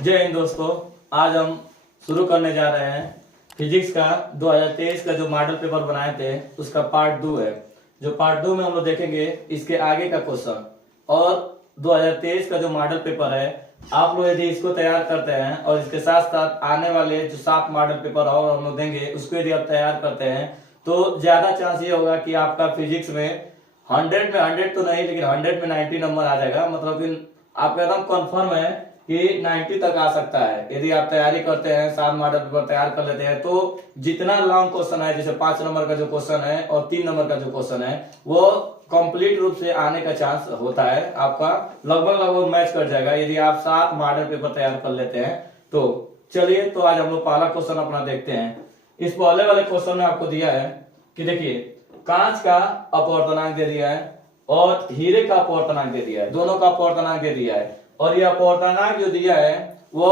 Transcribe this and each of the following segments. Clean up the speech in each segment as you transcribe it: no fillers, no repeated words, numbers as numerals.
जय हिंद दोस्तों। आज हम शुरू करने जा रहे हैं फिजिक्स का 2023 का जो मॉडल पेपर बनाए थे उसका पार्ट 2 है। जो पार्ट 2 में हम लोग देखेंगे इसके आगे का क्वेश्चन और 2023 का जो मॉडल पेपर है। आप लोग यदि इसको तैयार करते हैं और इसके साथ साथ आने वाले जो 7 मॉडल पेपर और हम लोग देंगे उसको यदि आप तैयार करते हैं तो ज्यादा चांस ये होगा कि आपका फिजिक्स में 100 में 100 तो नहीं लेकिन 100 में 90 नंबर आ जाएगा। मतलब कि आपका एकदम कंफर्म है कि 90 तक आ सकता है यदि आप तैयारी करते हैं, 7 मॉडल पेपर तैयार कर लेते हैं। तो जितना लॉन्ग क्वेश्चन है, जैसे 5 नंबर का जो क्वेश्चन है और 3 नंबर का जो क्वेश्चन है, वो कंप्लीट रूप से आने का चांस होता है। आपका लगभग मैच कर जाएगा यदि आप 7 मॉडल पेपर तैयार कर लेते हैं। तो चलिए, तो आज हम लोग पहला क्वेश्चन अपना देखते हैं। इस पहले वाले क्वेश्चन में आपको दिया है कि देखिए, कांच का अपवर्तनांक दे दिया है और हीरे का अपवर्तनांक दे दिया है, दोनों का अपवर्तनांक दे दिया है। और ये अपवर्तनांक जो दिया है वो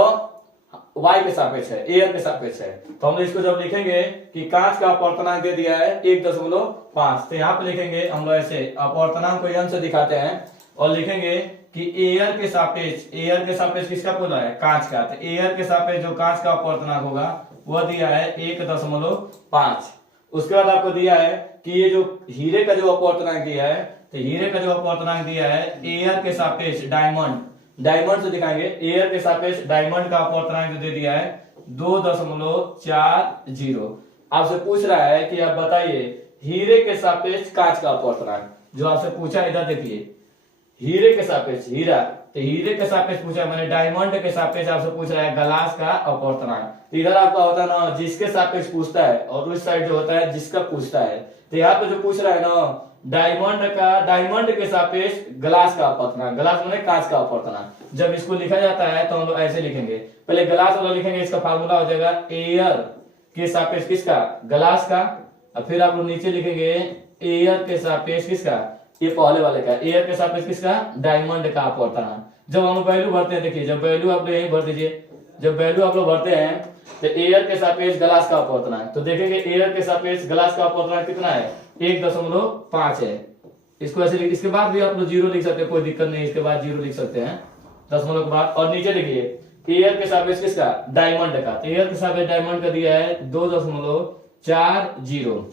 y के सापेक्ष है, एयर के सापेक्ष है। तो हम इसको जब लिखेंगे कि कांच का अपवर्तनांक दे दिया है 1.5, तो यहाँ पे लिखेंगे हम लोग ऐसे, अपवर्तनांक को n से दिखाते हैं और लिखेंगे कि एयर के सापेक्ष किसका बोला है? कांच का। तो एयर के सापेक्ष जो कांच का अपवर्तनांक होगा वह दिया है 1.5। उसके बाद आपको दिया है कि ये जो हीरे का जो अपवर्तनांक दिया है, तो हीरे का जो अपवर्तनांक दिया है एयर के सापेक्ष डायमंड से दिखाएंगे। एयर के सापेक्ष डायमंड का अपवर्तनांक जो दे दिया है 2.40। आपसे पूछ रहा है कि आप बताइए हीरे के सापेक्ष कांच का अपवर्तनांक। जो आपसे पूछा, इधर देखिए, हीरे के सापेक्ष हीरा, तो हीरे के सापेक्ष पूछा मैंने, डायमंड के सापेक्ष आपसे पूछ रहा है ग्लास का अपवर्तनांक। तो इधर आपका होता है ना जिसके सापेक्ष पूछता है और उस साइड जो होता है जिसका पूछता है। तो यहाँ पे जो पूछ रहा है ना डायमंड के सापेक्ष ग्लास का अपवर्तनांक, ग्लास माने कांच का अपवर्तनांक। जब इसको लिखा जाता है तो हम लोग ऐसे लिखेंगे, पहले ग्लास वाला लिखेंगे, इसका फार्मूला हो जाएगा एयर के सापेक्ष किसका? ग्लास का। और फिर आप लोग नीचे लिखेंगे एयर के सापेक्ष किसका? ये पहले वाले का, एयर के सापेक्ष किसका? डायमंड का अपवर्तनांक। जब हम वैल्यू भरते हैं, देखिए जब वैल्यू आप लोग यही भर दीजिए, जब वैल्यू आप लोग भरते हैं तो एयर के सापेक्ष ग्लास का अपवर्तनांक, तो देखेंगे एयर के सापेक्ष ग्लास का अपवर्तनांक कितना है? 1.5 है। इसको ऐसे लिख, इसके बाद भी आप लोग 0 लिख सकते हैं, कोई दिक्कत नहीं, इसके बाद 0 लिख सकते हैं दशमलव के बाद। और नीचे देखिए एयर के सापेक्ष किसका? डायमंड का। तो एयर के सापेक्ष डायमंड का दिया है 2.40।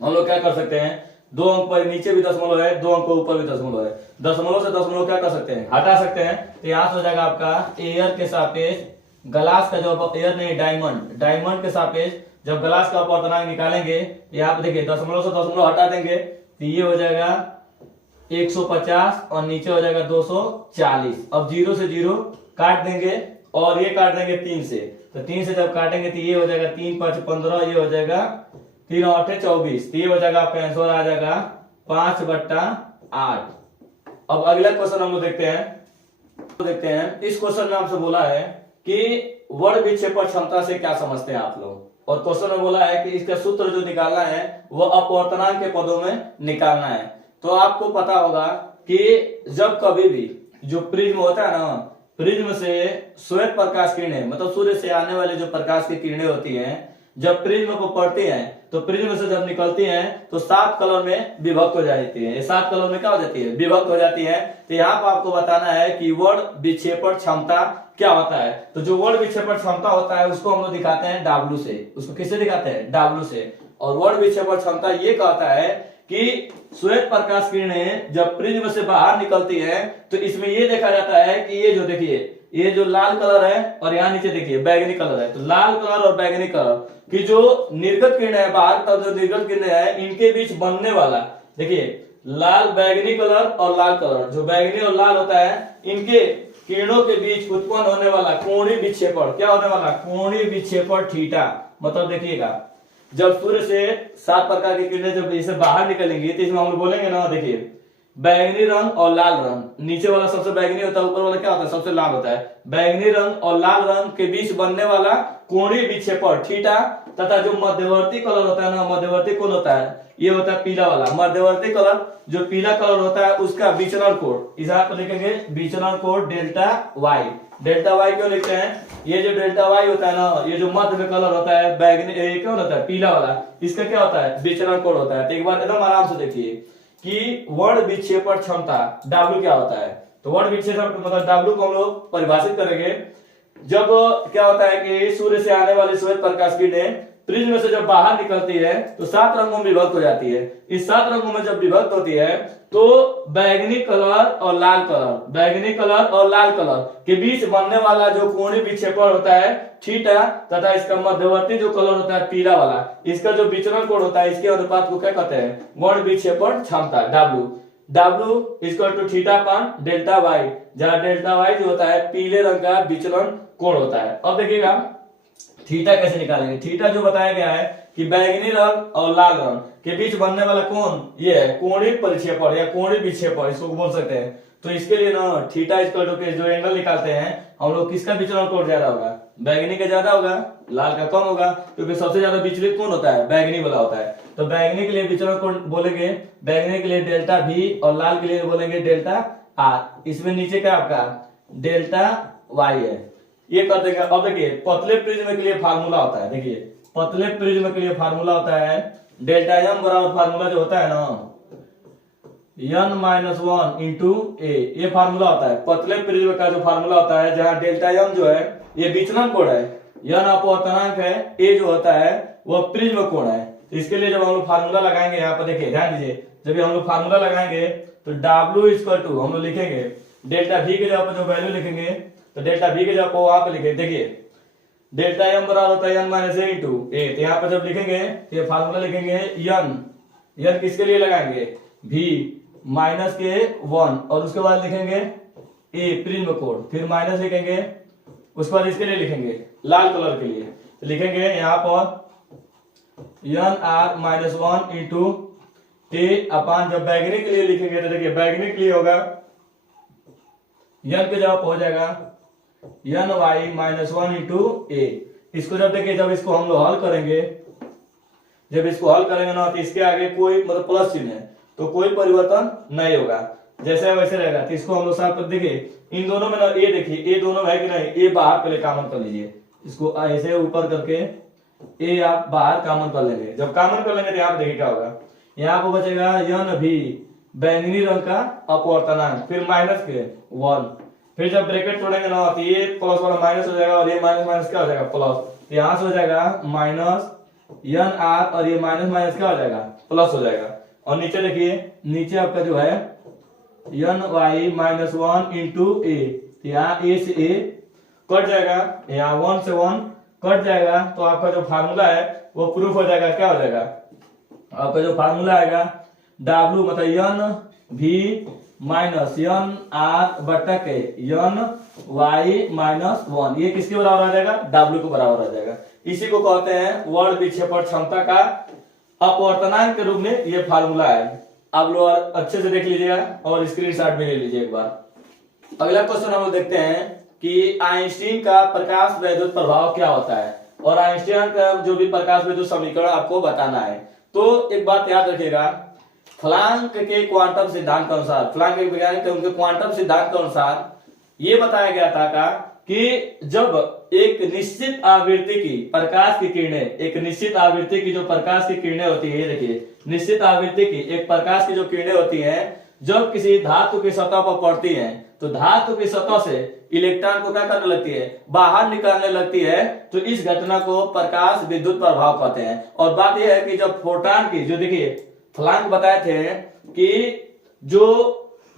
हम लोग क्या कर सकते हैं, 2 अंक पर नीचे भी दशमलव है, 2 अंक पर ऊपर भी दशमलव है, दशमलव से दशमलव क्या कर सकते हैं? हटा सकते हैं। तो यहाँ से हो जाएगा आपका एयर के सापेक्ष ग्लास का, जो एयर नहीं डायमंड के सापेक्ष जब ग्लास का अपवर्तनांक निकालेंगे, यहाँ पे देखिए दशमलव से दशमलव हटा देंगे तो ये हो जाएगा 150 और नीचे हो जाएगा 240। अब 0 से 0 काट देंगे और ये काट देंगे 3 से, तो 3 से जब काटेंगे तो ये हो जाएगा 3 5 15, ये हो जाएगा 3 8 24। तो ये हो जाएगा आपका आंसर आ जाएगा 5/8। अब अगला क्वेश्चन हम लोग देखते हैं। इस क्वेश्चन में आपसे बोला है कि वर्ग विक्षेपण क्षमता से क्या समझते हैं आप लोग। और क्वेश्चन में बोला है कि इसका सूत्र जो निकालना है वो अपवर्तनांक के पदों में निकालना है। तो आपको पता होगा कि जब कभी भी जो प्रिज्म होता है ना, प्रिज्म से श्वेत प्रकाश किरणें, मतलब सूर्य से आने वाले जो प्रकाश की किरणें होती हैं, जब प्रिज्म को पढ़ती हैं तो प्रिज्म से जब निकलती हैं तो 7 कलर में विभक्त हो जाती है। ये 7 कलर में क्या हो जाती है? विभक्त हो जाती है। तो यहाँ पर आपको बताना है कि वर्ग विक्षेपण क्षमता क्या होता है। तो जो वर्ग विक्षेपण क्षमता होता है उसको हम लोग दिखाते हैं W से। उसको किससे दिखाते हैं? W से। और वर्ग विक्षेपण क्षमता ये कहता है कि श्वेत प्रकाश किरणें जब प्रिज्म से बाहर निकलती है तो इसमें ये देखा जाता है कि ये जो देखिए, ये जो लाल कलर है और यहाँ नीचे देखिए बैगनी कलर है, तो लाल कलर और बैगनी कलर की जो निर्गत किरणें है, बाहर तक जो निर्गत किरणें है, इनके बीच बनने वाला, देखिए लाल बैगनी कलर और लाल कलर, जो बैगनी और लाल होता है, इनके किरणों के बीच उत्पन्न होने वाला कोणीय विक्षेपण क्या होने वाला? कोणीय विक्षेपण थीटा। मतलब देखिएगा, जब सूर्य से 7 प्रकार की किरणें जब इसे बाहर निकलेंगी तो इसमें हम बोलेंगे ना, देखिए बैगनी रंग और लाल रंग, नीचे वाला सबसे बैगनी होता है, ऊपर वाला क्या होता है? सबसे लाल होता है। बैगनी रंग और लाल रंग के बीच बनने वाला कोणीय विक्षेपण थीटा, तथा जो मध्यवर्ती कलर होता है ना, मध्यवर्ती कोण होता है, ये होता है पीला वाला। मध्यवर्ती कलर जो पीला कलर होता है उसका विचरण कोण, इस आप लिखेंगे विचरण कोण डेल्टा वाई। डेल्टा वाई क्यों लिखते हैं? ये जो डेल्टा वाई होता है ना, ये जो मध्य में कलर होता है बैगनी, क्या होता है? पीला वाला, इसका क्या होता है? विचरण कोण होता है। तो एक बार एकदम आराम से देखिए कि वर्ग विक्षेपण क्षमता W क्या होता है। तो वर्ग विक्षेपण मतलब W को हम लोग परिभाषित करेंगे जब क्या होता है कि सूर्य से आने वाली श्वेत प्रकाश किरणें प्रिज्म से जब बाहर निकलती है तो 7 रंगों में विभक्त हो जाती है। इस 7 रंगों में जब विभक्त होती है तो बैंगनी कलर और लाल कलर, बैगनी कलर और लाल कलर के बीच बनने वाला जो कोणीय विक्षेपण होता है थीटा, तथा इसका मध्यवर्ती जो कलर होता है पीला वाला, इसका जो विचरण कोण होता है, इसके अनुपात को क्या कहते हैं? वर्ण विक्षेपण क्षमता, W। W equal to theta upon delta Y, जहां डेल्टा वाई जो होता है पीले रंग का विचलन कोण होता है। अब देखिएगा थीटा कैसे निकालेंगे। थीटा जो बताया गया है कि बैंगनी रंग और लाल रंग के बीच बनने वाला कोण ये है कोणीय परिक्षेपण या कोणीय विक्षेपण, इसको बोल सकते हैं। तो इसके लिए ना थीटा इक्वल टू के जो एंगल निकालते हैं हम लोग, किसका विचलन कोण ज्यादा होगा? बैंगनी का ज्यादा होगा, लाल का कम होगा, क्योंकि सबसे ज्यादा विचलित कौन होता है? बैंगनी वाला होता है। तो बैंगनी के लिए विचलन कोण बोलेंगे, बैंगनी के लिए डेल्टा V और लाल के लिए बोलेंगे डेल्टा R। इसमें नीचे का आपका डेल्टा Y है, ये कर देंगे। अब देखिए पतले प्रिज्म के लिए फार्मूला होता है, देखिए पतले प्रिज्म के लिए फार्मूला होता है डेल्टा M बराबर फार्मूला जो होता है ना n-1 इंटू ए, ये फार्मूला होता है पतले प्रिज्म का जो फार्मूला होता है, जहां डेल्टा M जो है ये विचलन कोण है, n अपवर्तनांक है, ए जो होता है वह प्रिज्म कोण है। तो इसके लिए जब हम लोग फार्मूला लगाएंगे, यहाँ पर देखिए ध्यान दीजिए, जब हम लोग फार्मूला लगाएंगे तो W इक्वल टू हम लोग लिखेंगे डेल्टा V के जगह पर जो वैल्यू लिखेंगे तो डेल्टा V के जगह पर वहां पर लिखे, देखिए डेल्टा M बराबर होता है n-a इंटू ए। तो यहाँ पर जब लिखेंगे तो ये फार्मूला लिखेंगे n किसके लिए लगाएंगे? V माइनस के 1 और उसके बाद लिखेंगे ए प्रिज्म कोण, फिर माइनस लिखेंगे, उसके बाद इसके लिए लिखेंगे लाल कलर के लिए तो लिखेंगे यहाँ पर n-r-1 इंटू ए अपान, जब बैगनी के लिए लिखेंगे तो देखिए बैगनी के लिए होगा n के जगह हो जाएगा ny-1 इंटू ए। इसको जब देखिए जब इसको हम लोग हल करेंगे, जब इसको हल करेंगे ना तो इसके आगे कोई मतलब प्लस चिन्ह है तो कोई परिवर्तन नहीं होगा, जैसे वैसे रहेगा। तो इसको हम लोग साथ देखिए इन दोनों में ना ए, देखिए ए दोनों में है कि नहीं? ए बाहर पहले कॉमन कर लीजिए, इसको ऐसे ऊपर करके ए आप बाहर कॉमन कर लेंगे। जब कॉमन कर लेंगे तो यहाँ पे देखिए क्या होगा, यहाँ पे बचेगा n-v बैंगनी रंग का अपवर्तनांक, फिर माइनस के 1, फिर जब ब्रैकेट तोड़ेंगे ना तो ये प्लस वाला माइनस हो जाएगा और ये माइनस माइनस क्या हो जाएगा? प्लस। तो यहाँ से हो जाएगा माइनस n-r और ये माइनस माइनस क्या हो जाएगा? प्लस हो जाएगा। और नीचे देखिए नीचे आपका जो है ny-1 इंटू ए, यहाँ ए से ए कट जाएगा, यहाँ 1 से 1 कट जाएगा, तो आपका जो फार्मूला है वो प्रूफ हो जाएगा। क्या हो जाएगा? आपका जो फार्मूला आएगा W मतलब n-v माइनस n-r बटा के ny-1, ये किसके बराबर आ जाएगा? W को बराबर आ जाएगा। इसी को कहते हैं वर्ण विक्षेपण क्षमता का अपवर्तनांक के रूप में ये फार्मूला है। आप लोग अच्छे से देख लीजिएगा और स्क्रीनशॉट भी ले लीजिए एक बार। अगला क्वेश्चन हम लोग देखते हैं कि आइंस्टीन का प्रकाश वैद्युत प्रभाव क्या होता है, और आइंस्टीन का जो भी प्रकाश वैद्युत समीकरण आपको बताना है। तो एक बात याद रखिएगा, प्लैंक के क्वांटम सिद्धांत के अनुसार, प्लैंक के वैज्ञानिक थे, उनके क्वांटम सिद्धांत के अनुसार ये बताया गया था कि जब एक निश्चित आवृत्ति की प्रकाश की किरणें, एक निश्चित आवृत्ति की जो प्रकाश की किरणें होती है, देखिए निश्चित आवृत्ति की एक प्रकाश की जो किरणें होती हैं जब किसी धातु की सतह पर पड़ती हैं तो धातु की सतह से इलेक्ट्रॉन को क्या करने लगती है? बाहर निकालने लगती है। तो इस घटना को प्रकाश विद्युत प्रभाव कहते हैं। और बात यह है कि जब फोटॉन की जो देखिए प्लैंक बताए थे कि जो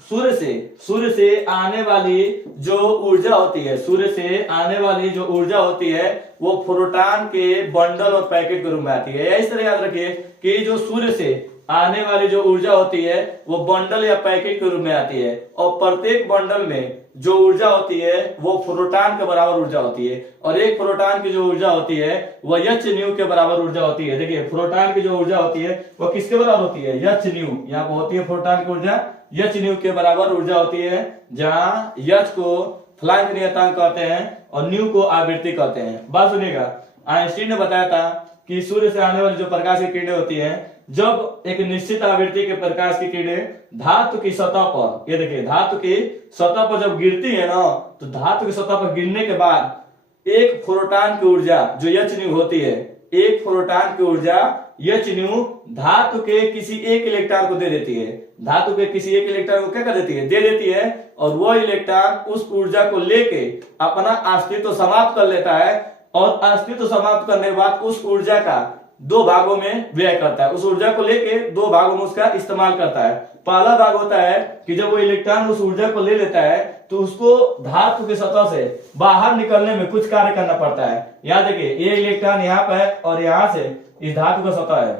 सूर्य से आने वाली जो ऊर्जा होती है, सूर्य से आने वाली जो ऊर्जा होती है वो प्रोटॉन के बंडल और पैकेट के रूप में आती है। इस तरह याद रखिए कि जो सूर्य से आने वाली जो ऊर्जा होती है वो बंडल या पैकेट के रूप में आती है, और प्रत्येक बंडल में जो ऊर्जा होती है वो प्रोटॉन के बराबर ऊर्जा होती है, और एक प्रोटॉन की जो ऊर्जा होती है वह h-nu के बराबर ऊर्जा होती है। देखिए प्रोटॉन की जो ऊर्जा होती है वो किसके बराबर होती है? h-nu। यहाँ पर होती है प्रोटॉन की ऊर्जा h-nu के बराबर ऊर्जा होती है, जहाँ h को प्लैंक नियतांक कहते हैं और न्यू को आवृत्ति कहते हैं। बात सुनिएगा, आइंस्टीन ने बताया था कि सूर्य से आने वाली जो प्रकाश की किरणें होती हैं, जब एक निश्चित आवृत्ति के प्रकाश की किरणें धातु की सतह पर, ये देखिए धातु की सतह पर जब गिरती है ना, तो धातु की सतह पर गिरने के बाद एक प्रोटॉन की ऊर्जा जो h-nu होती है, एक प्रोटॉन की ऊर्जा एच न्यू धातु के किसी एक इलेक्ट्रॉन को दे देती है, धातु के किसी एक इलेक्ट्रॉन को क्या कर देती है, दे देती है, और वो इलेक्ट्रॉन उस ऊर्जा को लेके अपना अस्तित्व समाप्त कर लेता है, और अस्तित्व समाप्त करने के बाद उस ऊर्जा का दो भागों में व्यय करता है, उस ऊर्जा को लेके दो भागों में उसका इस्तेमाल करता है। पहला भाग होता है कि जब वो इलेक्ट्रॉन उस ऊर्जा को ले लेता है तो उसको धातु की सतह से बाहर निकलने में कुछ कार्य करना पड़ता है। याद देखिए, ये इलेक्ट्रॉन यहाँ पर है और यहाँ से इस धातु का सतह है,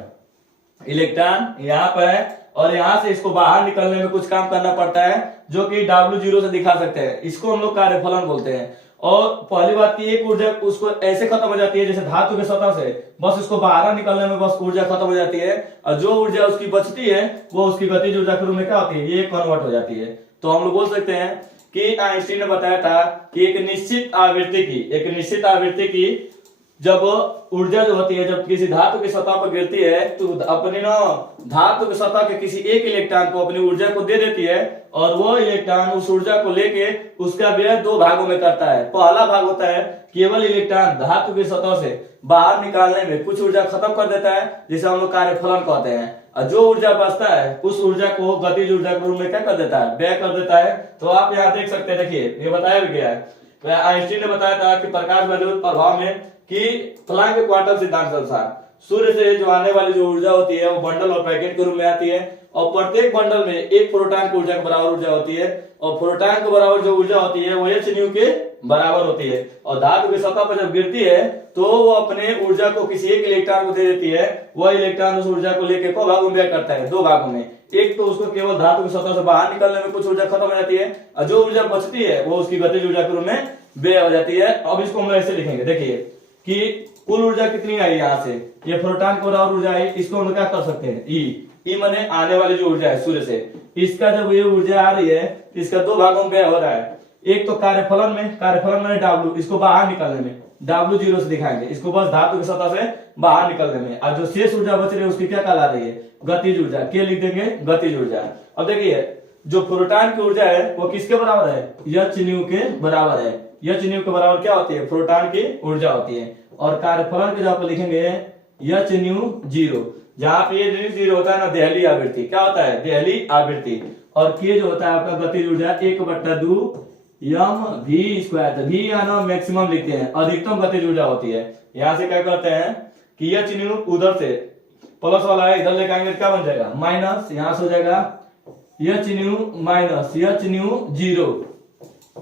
इलेक्ट्रॉन यहाँ पर है और यहाँ से इसको बाहर निकलने में कुछ काम करना पड़ता है, जो कि W0 से दिखा सकते हैं। इसको हम लोग कार्यफलन बोलते हैं। और पहली बात की एक ऊर्जा उसको ऐसे खत्म हो जाती है जैसे धातु के सतह से बस इसको बाहर निकलने में बस ऊर्जा खत्म हो जाती है, और जो ऊर्जा उसकी बचती है वो उसकी गतिज ऊर्जा के रूप में क्या होती है, ये कन्वर्ट हो जाती है। तो हम लोग बोल सकते हैं कि आइंस्टीन ने बताया था कि एक निश्चित आवृत्ति की जब ऊर्जा जो होती है, जब किसी धातु की सतह पर गिरती है तो अपने ना धातु की सतह के किसी एक इलेक्ट्रॉन को अपनी ऊर्जा को दे देती है, और वो इलेक्ट्रॉन उस ऊर्जा को लेके उसका व्यय दो भागों में करता है। पहला भाग होता है केवल इलेक्ट्रॉन धातु की सतह से बाहर निकालने में कुछ ऊर्जा खत्म कर देता है, जिसे हम लोग कार्यफलन कहते हैं, और जो ऊर्जा बचता है उस ऊर्जा को गतिज ऊर्जा के रूप में क्या कर देता है, व्यय कर देता है। तो आप यहाँ देख सकते हैं, देखिए ये बताया भी गया है, आइंस्टीन ने बताया था कि प्रकाश वैद्युत प्रभाव में कि प्लैंक के क्वांटम सिद्धांत के अनुसार सूर्य से जो आने वाली जो ऊर्जा होती है वो बंडल और पैकेट के रूप में आती है, और प्रत्येक बंडल में एक प्रोटॉन की ऊर्जा के बराबर ऊर्जा होती है, और प्रोटॉन के बराबर जो ऊर्जा होती है वो एच न्यू के बराबर होती है। और धातु की सतह पर जब गिरती है तो वो अपने ऊर्जा को किसी एक इलेक्ट्रॉन को दे देती है, वह इलेक्ट्रॉन उस ऊर्जा को लेकर को भागों में व्यय करता है, दो भागों में। एक तो उसको केवल धातु की सतह से बाहर निकलने में कुछ ऊर्जा खत्म हो जाती है, और जो ऊर्जा बचती है वो उसकी गतिज ऊर्जा के रूप में व्यय हो जाती है। अब इसको हम ऐसे लिखेंगे, देखिए कि कुल ऊर्जा कितनी आई यहाँ से, ये प्रोटॉन को बराबर ऊर्जा आई, इसको हम क्या कर सकते हैं, ई माने आने वाली जो ऊर्जा है सूर्य से, इसका जब ये ऊर्जा आ रही है इसका दो भागों में व्यय हो रहा है। एक तो कार्यफलन में W, इसको बाहर निकलने में W0 से दिखाएंगे, इसको बस धातु की सतह से बाहर निकलने में, और जो शेष ऊर्जा बच रही है उसकी क्या कहला रही है, गतिज ऊर्जा, के लिख देंगे गतिज ऊर्जा। अब देखिए जो प्रोटॉन की ऊर्जा है वो किसके बराबर है, एच न्यू के बराबर है। एच न्यू के बराबर क्या होती है, प्रोटॉन की ऊर्जा होती है। और कार्यफलन के जगह पर लिखेंगे एच न्यू 0, जहां पे ये न्यू 0 होता है ना, देहली आवृत्ति, क्या होता है, देहली आवृत्ति, और के जो होता है आपका गतिज ऊर्जा 1/2 m v², तो v या ना मैक्सिमम लिखते हैं, अधिकतम गतिज ऊर्जा होती है। यहां से क्या करते हैं कि एच न्यू उधर से प्लस वाला है, इधर लेकर आएंगे क्या बन जाएगा, माइनस, यहां से हो जाएगा H nu minus H nu 0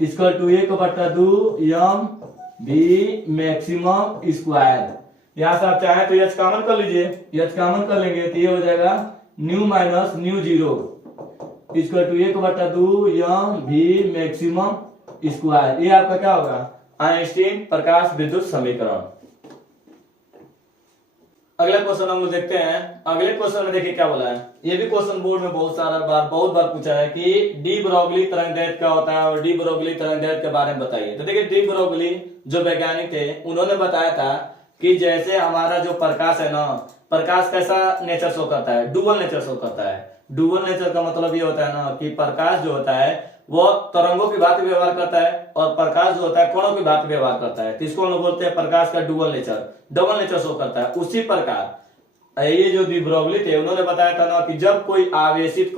equal to 1/2 m v maximum square. यहां से आप चाहें तो एच कॉमन कर लीजिए, एच कॉमन कर लेंगे तो ये हो जाएगा nu minus nu 0 equal to 1/2 m v maximum square. ये आपका क्या होगा, आइंस्टीन प्रकाश विद्युत समीकरण। अगला क्वेश्चन हम लोग देखते हैं। अगले क्वेश्चन में देखिए क्या बोला है, ये भी क्वेश्चन बोर्ड में बहुत बार पूछा है कि डी ब्रोगली तरंगदैर्घ्य क्या होता है, और डी ब्रोगली तरंगदैर्घ्य के बारे में बताइए। तो देखिए डी ब्रोगली जो वैज्ञानिक थे उन्होंने बताया था कि जैसे हमारा जो प्रकाश है ना, प्रकाश कैसा नेचर शो करता है, डुअल नेचर शो करता है। डुअल नेचर का मतलब ये होता है ना कि प्रकाश जो होता है वो तरंगों की भांति व्यवहार करता है, और प्रकाश जो होता है कणों की भांति व्यवहार करता है। तो इसको हम लोग बोलते हैं प्रकाश का dual nature, double nature show करता है। उसी प्रकार ये जो डी ब्रोगली थे उन्होंने बताया था ना कि जब कोई आवेशित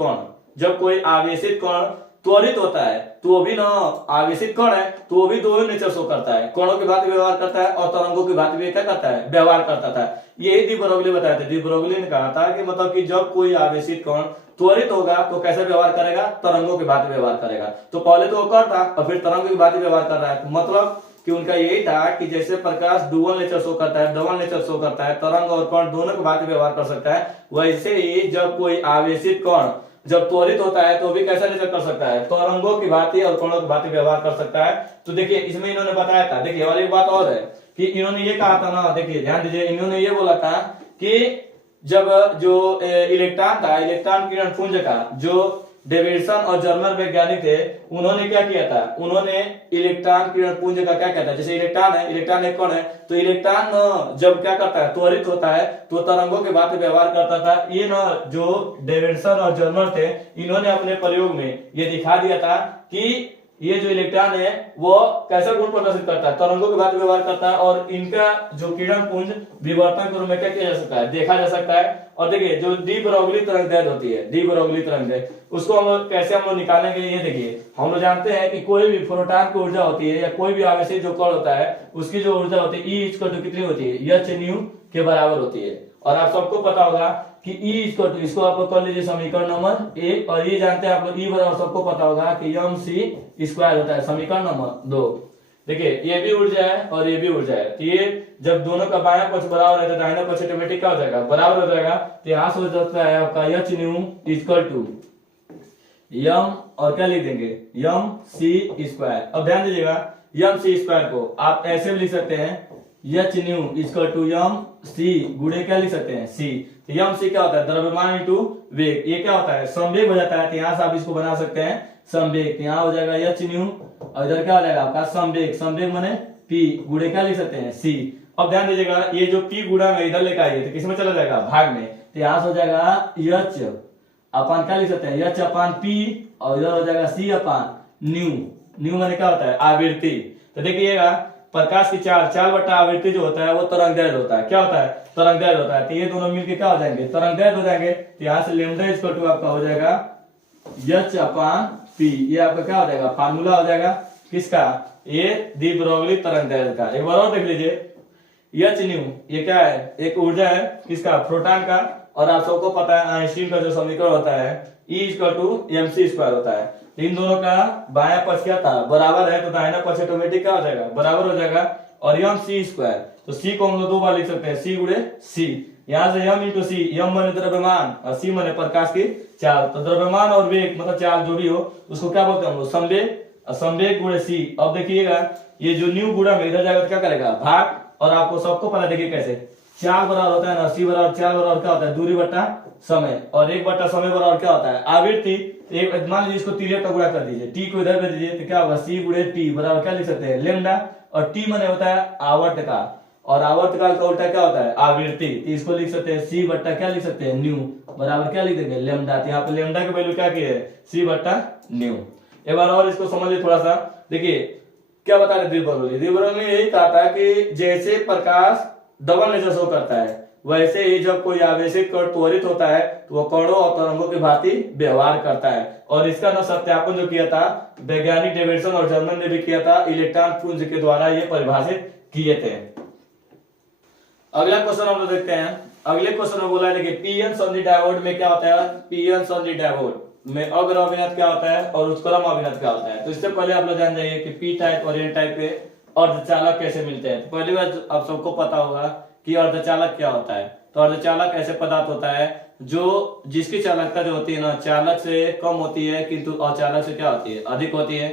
कण त्वरित होता है तो वो भी ना आवेशित कण है तो वो भी दो ही नेचर शो करता है, कणों की भांति व्यवहार करता है और तरंगों की भांति भी क्या करता है, व्यवहार करता था। यही डी ब्रोगली बताया था। डी ब्रोगली ने कहा था कि मतलब कि जब कोई आवेशित कण त्वरित होगा तो कैसे व्यवहार करेगा, तरंगों की भांति व्यवहार करेगा। तो पहले तो वो करता और फिर तरंगों की भांति व्यवहार कर रहा है, तो मतलब कि उनका यही था कि जैसे प्रकाश डुअल नेचर शो करता है, डबल नेचर शो करता है, तरंग और कण दोनों की भांति व्यवहार कर सकता है, वैसे ही जब कोई आवेशित कण जब त्वरित होता है तो भी कैसा नेचर कर सकता है, तरंगों की भांति और कणों की भांति व्यवहार कर सकता है। तो देखिए इसमें इन्होंने बताया था, देखिए और एक बात और है कि इन्होंने ये कहा था ना, देखिए ध्यान दीजिए, इन्होंने ये बोला था कि जब जो इलेक्ट्रॉन था, इलेक्ट्रॉन किरण पुंज का जो डेविडसन और जर्मन वैज्ञानिक थे उन्होंने क्या किया था, उन्होंने इलेक्ट्रॉन किरण पुंज का क्या कहता है, जैसे इलेक्ट्रॉन एक कण है तो इलेक्ट्रॉन जब क्या करता है, त्वरित होता है तो तरंगों के भांति व्यवहार करता था। ये ना जो डेविडसन और जर्मन थे इन्होंने अपने प्रयोग में ये दिखा दिया था कि ये जो इलेक्ट्रॉन है वो कैसा गुण प्रदर्शित करता है, तरंगों के भांति व्यवहार करता है, और इनका जो किरण पुंज विवर्तन के रूप में क्या किया जा सकता है, देखा जा सकता है। और देखिए जो डी ब्रोगली तरंगदैर्घ्य होती है, डी ब्रोगली तरंगदैर्घ्य, उसको हम लोग कैसे हम लोग निकालेंगे, ये देखिए हम लोग जानते हैं कि कोई भी प्रोटॉन की ऊर्जा होती है या कोई भी आवेशित जो कण होता है उसकी जो ऊर्जा होती है E इक्वल टू कितनी होती है, एच न्यू के बराबर होती है। और आप सबको पता होगा कि E इक्वल टू, इसको आप लोग कर लीजिए समीकरण नंबर 1, और ये जानते हैं आप लोग E बराबर सबको पता होगा कि mc² होता है, समीकरण नंबर 2। देखिए ये भी ऊर्जा है और ये भी ऊर्जा है, तो ये जब दोनों का बायां पक्ष बराबर है तो दाहिना पक्ष ऑटोमेटिक क्या हो जाएगा, बराबर हो जाएगा। तो यहाँ से हो जाता है आपका एच न्यू इक्वल टू यम, और क्या लिख देंगे, यम सी स्क्वायर। अब ध्यान दीजिएगा यम सी स्क्वायर को आप ऐसे भी लिख सकते हैं, एच न्यू इक्वल टू यम सी गुणे क्या लिख सकते हैं, सी। तो यम सी क्या होता है, द्रव्यमान इंटू वेग, ये क्या होता है, संवेग हो जाता है। तो यहाँ से आप इसको बना सकते हैं संवेग, तो यहाँ हो जाएगा एच न्यू और इधर क्या हो जाएगा आपका संवेग, संवेग माने पी गुणे क्या लिख सकते हैं, सी। अब ध्यान दीजिएगा ये जो पी गुणा में इधर लेकर आइए तो किसमें चला जाएगा, भाग में। तो यहाँ से हो जाएगा एच अपान क्या लिख सकते हैं, एच अपान पी, और इधर हो जाएगा सी अपान न्यू। न्यू माने क्या होता है, आवृत्ति। तो देखिएगा प्रकाश की चाल बट्टा आवृत्ति जो होता है वो तरंगदैर्घ्य होता है, क्या होता है, तरंगदैर्घ्य होता है। तो ये दोनों मिलकर क्या हो जाएंगे, तरंगदैर्घ्य हो जाएंगे। तो यहाँ से लैम्डा इक्वल टू आपका हो जाएगा एच अपान पी, ये आपका क्या हो जाएगा, फार्मूला हो जाएगा किसका, ये डी ब्रोगली तरंगदैर्घ्य का। एक बार और देख लीजिए एच न्यू, ये क्या है, एक ऊर्जा है किसका, प्रोटॉन का, और आप सबको पता है आइंस्टीन का जो समीकरण होता है E इक्वल टू mc² होता है। इन दोनों का बायां पक्ष क्या था, बराबर है, तो दाहिना पक्ष ऑटोमेटिक क्या हो जाएगा, बराबर हो जाएगा। और यम सी स्क्वायर, तो सी को हम लोग दो बार लिख सकते हैं, सी गुणे सी। यहाँ से यम इंटू सी, यम माने द्रव्यमान और सी माने प्रकाश की चाल। तो द्रव्यमान और वेग मतलब चाल जो भी हो उसको क्या बोलते हैं हम लोग, संवेग, संवेग गुणे सी। अब देखिएगा ये जो न्यू गुणा में इधर जाएगा तो क्या करेगा, भाग। और आपको सबको पता, देखिए कैसे, चाल बराबर होता है ना, सी बराबर चाल बराबर क्या होता है, दूरी बट्टा समय, और एक बट्टा समय बराबर क्या होता है, आवृत्ति। एक मान लीजिए इसको तिर्यक का गुणा कर दीजिए, टी को इधर भेज दीजिए तो क्या होगा, सी गुणे टी बराबर क्या लिख सकते हैं, लेमडा। और टी माने होता है आवर्तकाल, और आवर्तकाल का उल्टा क्या होता है, आवृत्ति। तो इसको लिख सकते हैं सी बट्टा क्या लिख सकते हैं, न्यू बराबर क्या लिख देंगे, लेमडा। तो यहाँ पे लेमडा की वैल्यू क्या की है, सी बट्टा न्यू। एक बार और इसको समझिए थोड़ा सा। देखिए क्या बता रहे द्विब्रोगली में यही कहा था कि जैसे प्रकाश डबल नेचर शो करता है, वैसे ही जब कोई आवेशित कण त्वरित होता है तो वो कणों और तरंगों की भांति व्यवहार करता है। और इसका न सत्यापन जो किया था वैज्ञानिक डेविडसन और जर्मन ने भी किया था, इलेक्ट्रॉन पुंज के द्वारा ये परिभाषित किए थे। अगला क्वेश्चन हम लोग देखते हैं। अगले क्वेश्चन में बोला है, देखिए पीएन संधि डायोड में क्या होता है, पीएन संधि डायोड में अग्र अभिनत क्या होता है और उत्क्रम अभिनत क्या होता है। तो इससे पहले आप लोग जान जाइए कि पी टाइप और एन टाइप के अर्धचालक कैसे मिलते हैं। तो पहली बात आप सबको पता होगा कि अर्धचालक क्या होता है। तो अर्धचालक ऐसे पदार्थ होता है जो जिसकी चालकता जो होती है ना चालक से कम होती है किंतु अचालक से क्या होती है, अधिक होती है।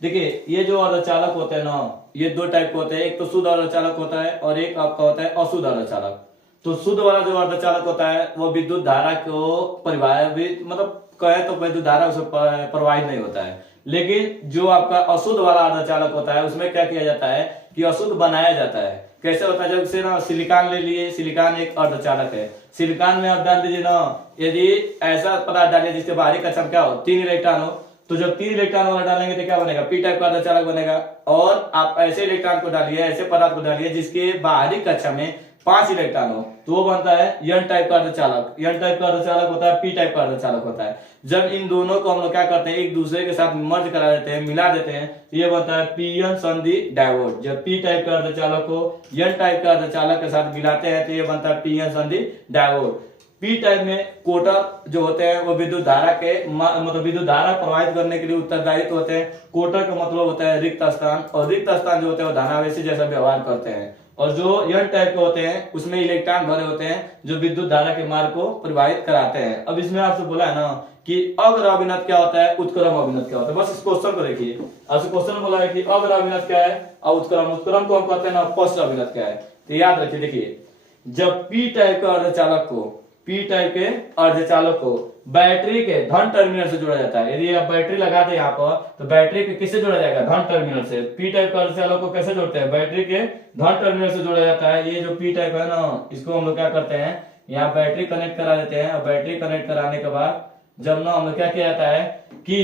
देखिए ये जो अर्धचालक होते हैं ना, ये दो टाइप के होते हैं, एक तो शुद्ध अर्धचालक होता है और एक आपका होता है अशुद्ध अर्धचालक। तो शुद्ध वाला जो अर्धचालक होता है वो विद्युत धारा को परिवाहित, मतलब कहे तो विद्युत धारा उसे प्रवाहित नहीं होता है। लेकिन जो आपका अशुद्ध वाला अर्धचालक होता है उसमें क्या किया जाता है कि अशुद्ध बनाया जाता है। कैसे होता है, जब से ना सिलिकॉन ले लिए, सिलिकॉन एक अर्धचालक है, सिलिकॉन में आप डाल दीजिए ना, यदि ऐसा पदार्थ डालिए जिसके बाहरी कक्षा में क्या हो 3 इलेक्ट्रॉन हो, तो जब 3 इलेक्ट्रॉन वाला डालेंगे तो क्या बनेगा, पी टाइप का अर्धचालक बनेगा। और आप ऐसे इलेक्ट्रॉन को डालिए, ऐसे पदार्थ को डालिए जिसके बाहरी कक्षा में 5 इलेक्ट्रॉन हो, तो वो बनता है एन टाइप का अर्धचालक। एन टाइप का अर्धचालक होता है, पी टाइप का अर्धचालक होता है। जब इन दोनों को हम लोग क्या करते हैं, एक दूसरे के साथ मर्ज करा देते हैं, मिला देते हैं, तो ये बनता है पीएन संधि डायोड। जब पी टाइप का अर्धचालक को एन टाइप का अर्धचालक के साथ मिलाते हैं तो ये बनता है पीएन संधि डायोड। पी टाइप में कोटर जो होते हैं वो विद्युत धारा के मतलब विद्युत धारा प्रवाहित करने के लिए उत्तरदायित्व होते हैं। कोटर का मतलब होता है रिक्त स्थान, और रिक्त स्थान जो होते हैं वो धनावेशी जैसा व्यवहार करते हैं। और जो एन टाइप के होते हैं उसमें इलेक्ट्रॉन भरे होते हैं जो विद्युत धारा के मार्ग को प्रवाहित कराते हैं। अब इसमें आपसे बोला है ना कि अग्र अभिनत क्या होता है, उत्क्रम अभिनत क्या होता है। बस इस क्वेश्चन को देखिए, आपसे क्वेश्चन बोला है कि अग्र अभिनत क्या है और उत्क्रम को हम कहते हैं ना पश्च अभिनत क्या है। तो याद रखिए, देखिए जब पी टाइप के अर्धचालक को, पी टाइप के अर्धचालक को बैटरी के धन टर्मिनल से जोड़ा जाता है। यदि आप बैटरी लगाते हैं यहाँ पर तो बैटरी के किससे जोड़ा जाएगा, धन टर्मिनल से। पी टाइप का अर्धचालक को कैसे जोड़ते हैं, बैटरी के धन टर्मिनल से जोड़ा जाता है। ये जो पी टाइप है ना, इसको हम लोग क्या करते हैं, यहाँ बैटरी कनेक्ट करा देते हैं। और बैटरी कनेक्ट कराने के बाद जब ना हम लोग क्या किया जाता है कि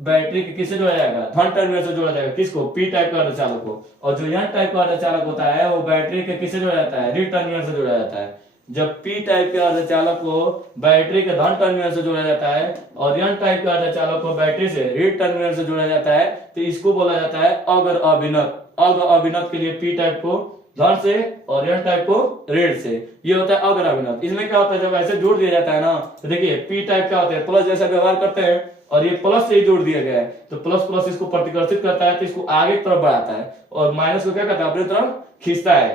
बैटरी के किससे जोड़ा जाएगा, धन टर्मिनल से जोड़ा जाएगा। किसको, पी टाइप का अर्धचालक को। और जो एन टाइप का अर्धचालक होता है वो बैटरी के किससे जोड़ा जाता है, ऋण टर्मिनल से जोड़ा जाता है। जब पी टाइप के अर्धचालक को बैटरी के धन टर्मिनल से जोड़ा जाता है और एन टाइप के अर्धचालक को बैटरी से ऋण टर्मिनल से जोड़ा जाता है तो इसको बोला जाता है अगर अभिनत। अगर अभिनत के लिए पी टाइप को धन से और एन टाइप को ऋण से, ये होता है अगर अभिनत। इसमें क्या होता है, जब ऐसे जोड़ दिया जाता है ना तो देखिए पी टाइप क्या होता है, प्लस जैसा व्यवहार करते हैं और ये प्लस से ही जोड़ दिया गया है तो प्लस प्लस इसको प्रतिकर्षित करता है तो इसको आगे की तरफ बढ़ाता है और माइनस को क्या करता है, अपनी तरफ खींचता है।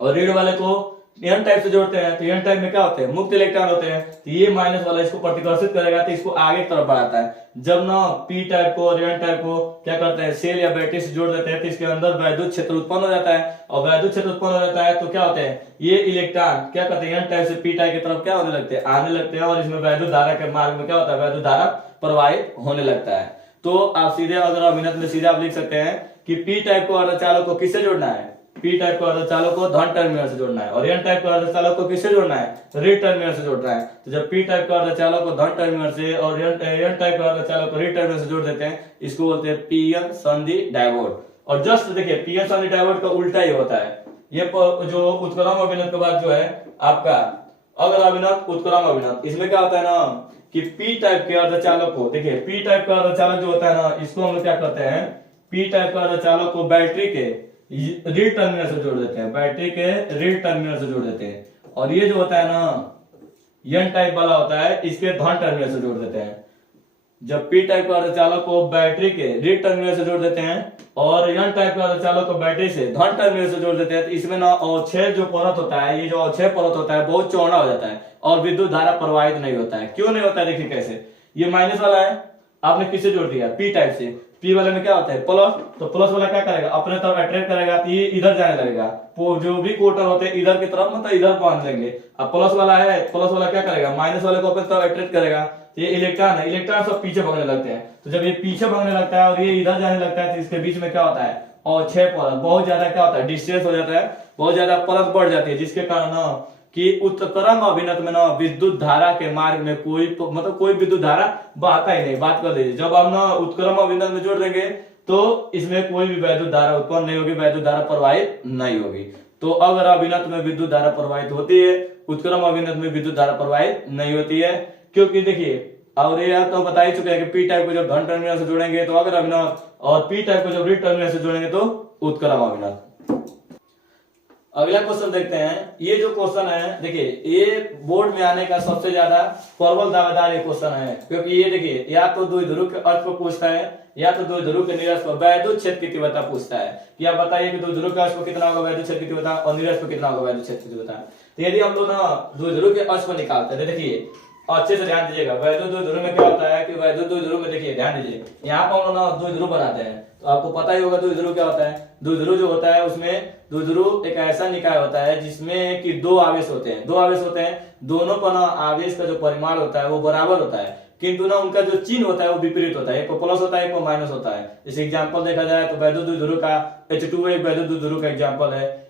और ऋण वाले को एन टाइप से जोड़ते हैं तो एन टाइप में क्या होते हैं, मुक्त इलेक्ट्रॉन होते हैं तो ये माइनस वाला इसको प्रतिकर्षित करेगा तो इसको आगे की तरफ बढ़ाता है। जब ना पी टाइप को और एन टाइप को क्या करते हैं, सेल या बैटरी से जोड़ देते हैं तो इसके अंदर वैद्युत क्षेत्र उत्पन्न हो जाता है और वैद्युत क्षेत्र उत्पन्न हो जाता है तो क्या होते हैं, ये इलेक्ट्रॉन क्या करते हैं, एन टाइप से पी टाइप की तरफ क्या होने लगते हैं, आने लगते हैं और इसमें वैद्युत धारा के मार्ग में क्या होता है, वैद्युत धारा प्रवाहित होने लगता है। तो आप सीधे अगर अभिनत में सीधे आप लिख सकते हैं कि पी टाइप को अर्धचालक को किससे जोड़ना है, पी टाइप को अर्धचालक को धन टर्मिनल से जोड़ना है और एन टाइप को अर्धचालक को किससे जोड़ना है, ऋण टर्मिनल से जोड़ना है। तो जब पी टाइप का अर्धचालक को धन टर्मिनल से और एन टाइप का अर्धचालक को ऋण टर्मिनल से जोड़ देते हैं, इसको बोलते हैं पीएन संधि डायोड। और जस्ट देखिए पीएन संधि डायोड का उल्टा ही होता है। ये जो उत्क्रम अभिनत के बाद जो है आपका अगर अभिनत उत्क्रम अभिनत, इसमें क्या होता है ना कि पी टाइप के अर्धचालक को, देखिए पी टाइप का अर्धचालक जो होता है ना इसको हम लोग क्या करते हैं, पी टाइप का अर्धचालक को बैटरी के ऋण टर्मिनल से जोड़ देते हैं, बैटरी के ऋण टर्मिनल से जोड़ देते हैं। और ये जो होता है ना एन टाइप वाला होता है इसके धन टर्मिनल से जोड़ देते हैं। जब पी टाइप का अर्धचालक को बैटरी के ऋण टर्मिनल से जोड़ देते हैं और एन टाइप का अर्धचालक को बैटरी से धन टर्मिनल से जोड़ देते हैं तो इसमें ना अवक्षय जो परत होता है, ये जो अवक्षय परत होता है बहुत चौड़ा हो जाता है और विद्युत धारा प्रवाहित नहीं होता है। क्यों नहीं होता है, देखिए कैसे, ये माइनस वाला है आपने किससे जोड़ दिया, पी टाइप से। पी वाले में क्या होता है प्लस, तो प्लस वाला क्या करेगा, अपने तरफ अट्रैक्ट करेगा तो ये इधर जाने लगेगा। जो भी क्वार्टर होते हैं इधर की तरफ मतलब इधर बांध देंगे। अब प्लस वाला है, प्लस वाला क्या करेगा, माइनस वाले को अपने तरफ अट्रैक्ट करेगा। ये इलेक्ट्रॉन है, इलेक्ट्रॉन सब पीछे भागने लगते हैं। तो जब ये पीछे भागने लगता है और ये इधर जाने लगता है तो इसके बीच में क्या होता है, और 6 परत बहुत ज्यादा क्या होता है, डिस्टेंस हो जाता है, बहुत ज्यादा परत बढ़ जाती है जिसके कारण ना कि उत्क्रम अभिनत में ना विद्युत धारा के मार्ग में कोई मतलब कोई विद्युत धारा बहता ही नहीं। बात कर लीजिए, जब हम ना उत्क्रम अभिनत में जोड़ देंगे तो इसमें कोई भी वैद्युत धारा उत्पन्न नहीं होगी, वैद्युत धारा प्रवाहित नहीं होगी। तो अगर अभिनत में विद्युत धारा प्रवाहित होती है, उत्क्रम अभिनत में विद्युत धारा प्रवाहित नहीं होती है। क्योंकि देखिए और ये तो बता ही चुके हैं कि पी टाइप को जब धन टर्मिनल से जोड़ेंगे तो अगर अभिनत और पी टाइप को जब ऋण टर्मिनल से जोड़ेंगे तो उत्क्रम अभिनत। अगला क्वेश्चन देखते हैं। ये जो क्वेश्चन है देखिए ये बोर्ड में आने का सबसे ज्यादा प्रबल दावेदार ये क्वेश्चन है, क्योंकि ये देखिए या तो द्विध्रुव के अर्थ को पूछता है या तो द्विध्रुव के निरस पर वैद्युत क्षेत्र की तीव्रता पूछता है कि आप बताइए कि द्विध्रुव के अर्थ पर कितना होगा वैद्युत क्षेत्र की तीव्रता और निरस पर कितना होगा वैद्युत क्षेत्र की तीव्रता। तो यदि हम लोग ना द्विध्रुव के अर्थ पर निकालते हैं, देखिए अच्छे से ध्यान दीजिएगा, वैद्युत द्विध्रुव में क्या होता है कि वैद्युत द्विध्रुव में देखिए ध्यान दीजिए, यहाँ पर हम लोग ना द्विध्रुव बनाते हैं तो आपको पता ही होगा द्विध्रुव क्या होता है। द्विध्रुव जो होता है उसमें द्विध्रुव एक ऐसा निकाय होता है जिसमें कि दो आवेश होते हैं, दोनों पर ना आवेश का जो परिमाण होता है वो बराबर होता है, किंतु ना उनका जो चिन्ह होता है वो विपरीत होता है, एक पर प्लस होता है एक पर माइनस होता है। जैसे एग्जांपल देखा जाए तो वैद्युत द्विध्रुव का H2 एक वैद्युत द्विध्रुव का एग्जांपल है,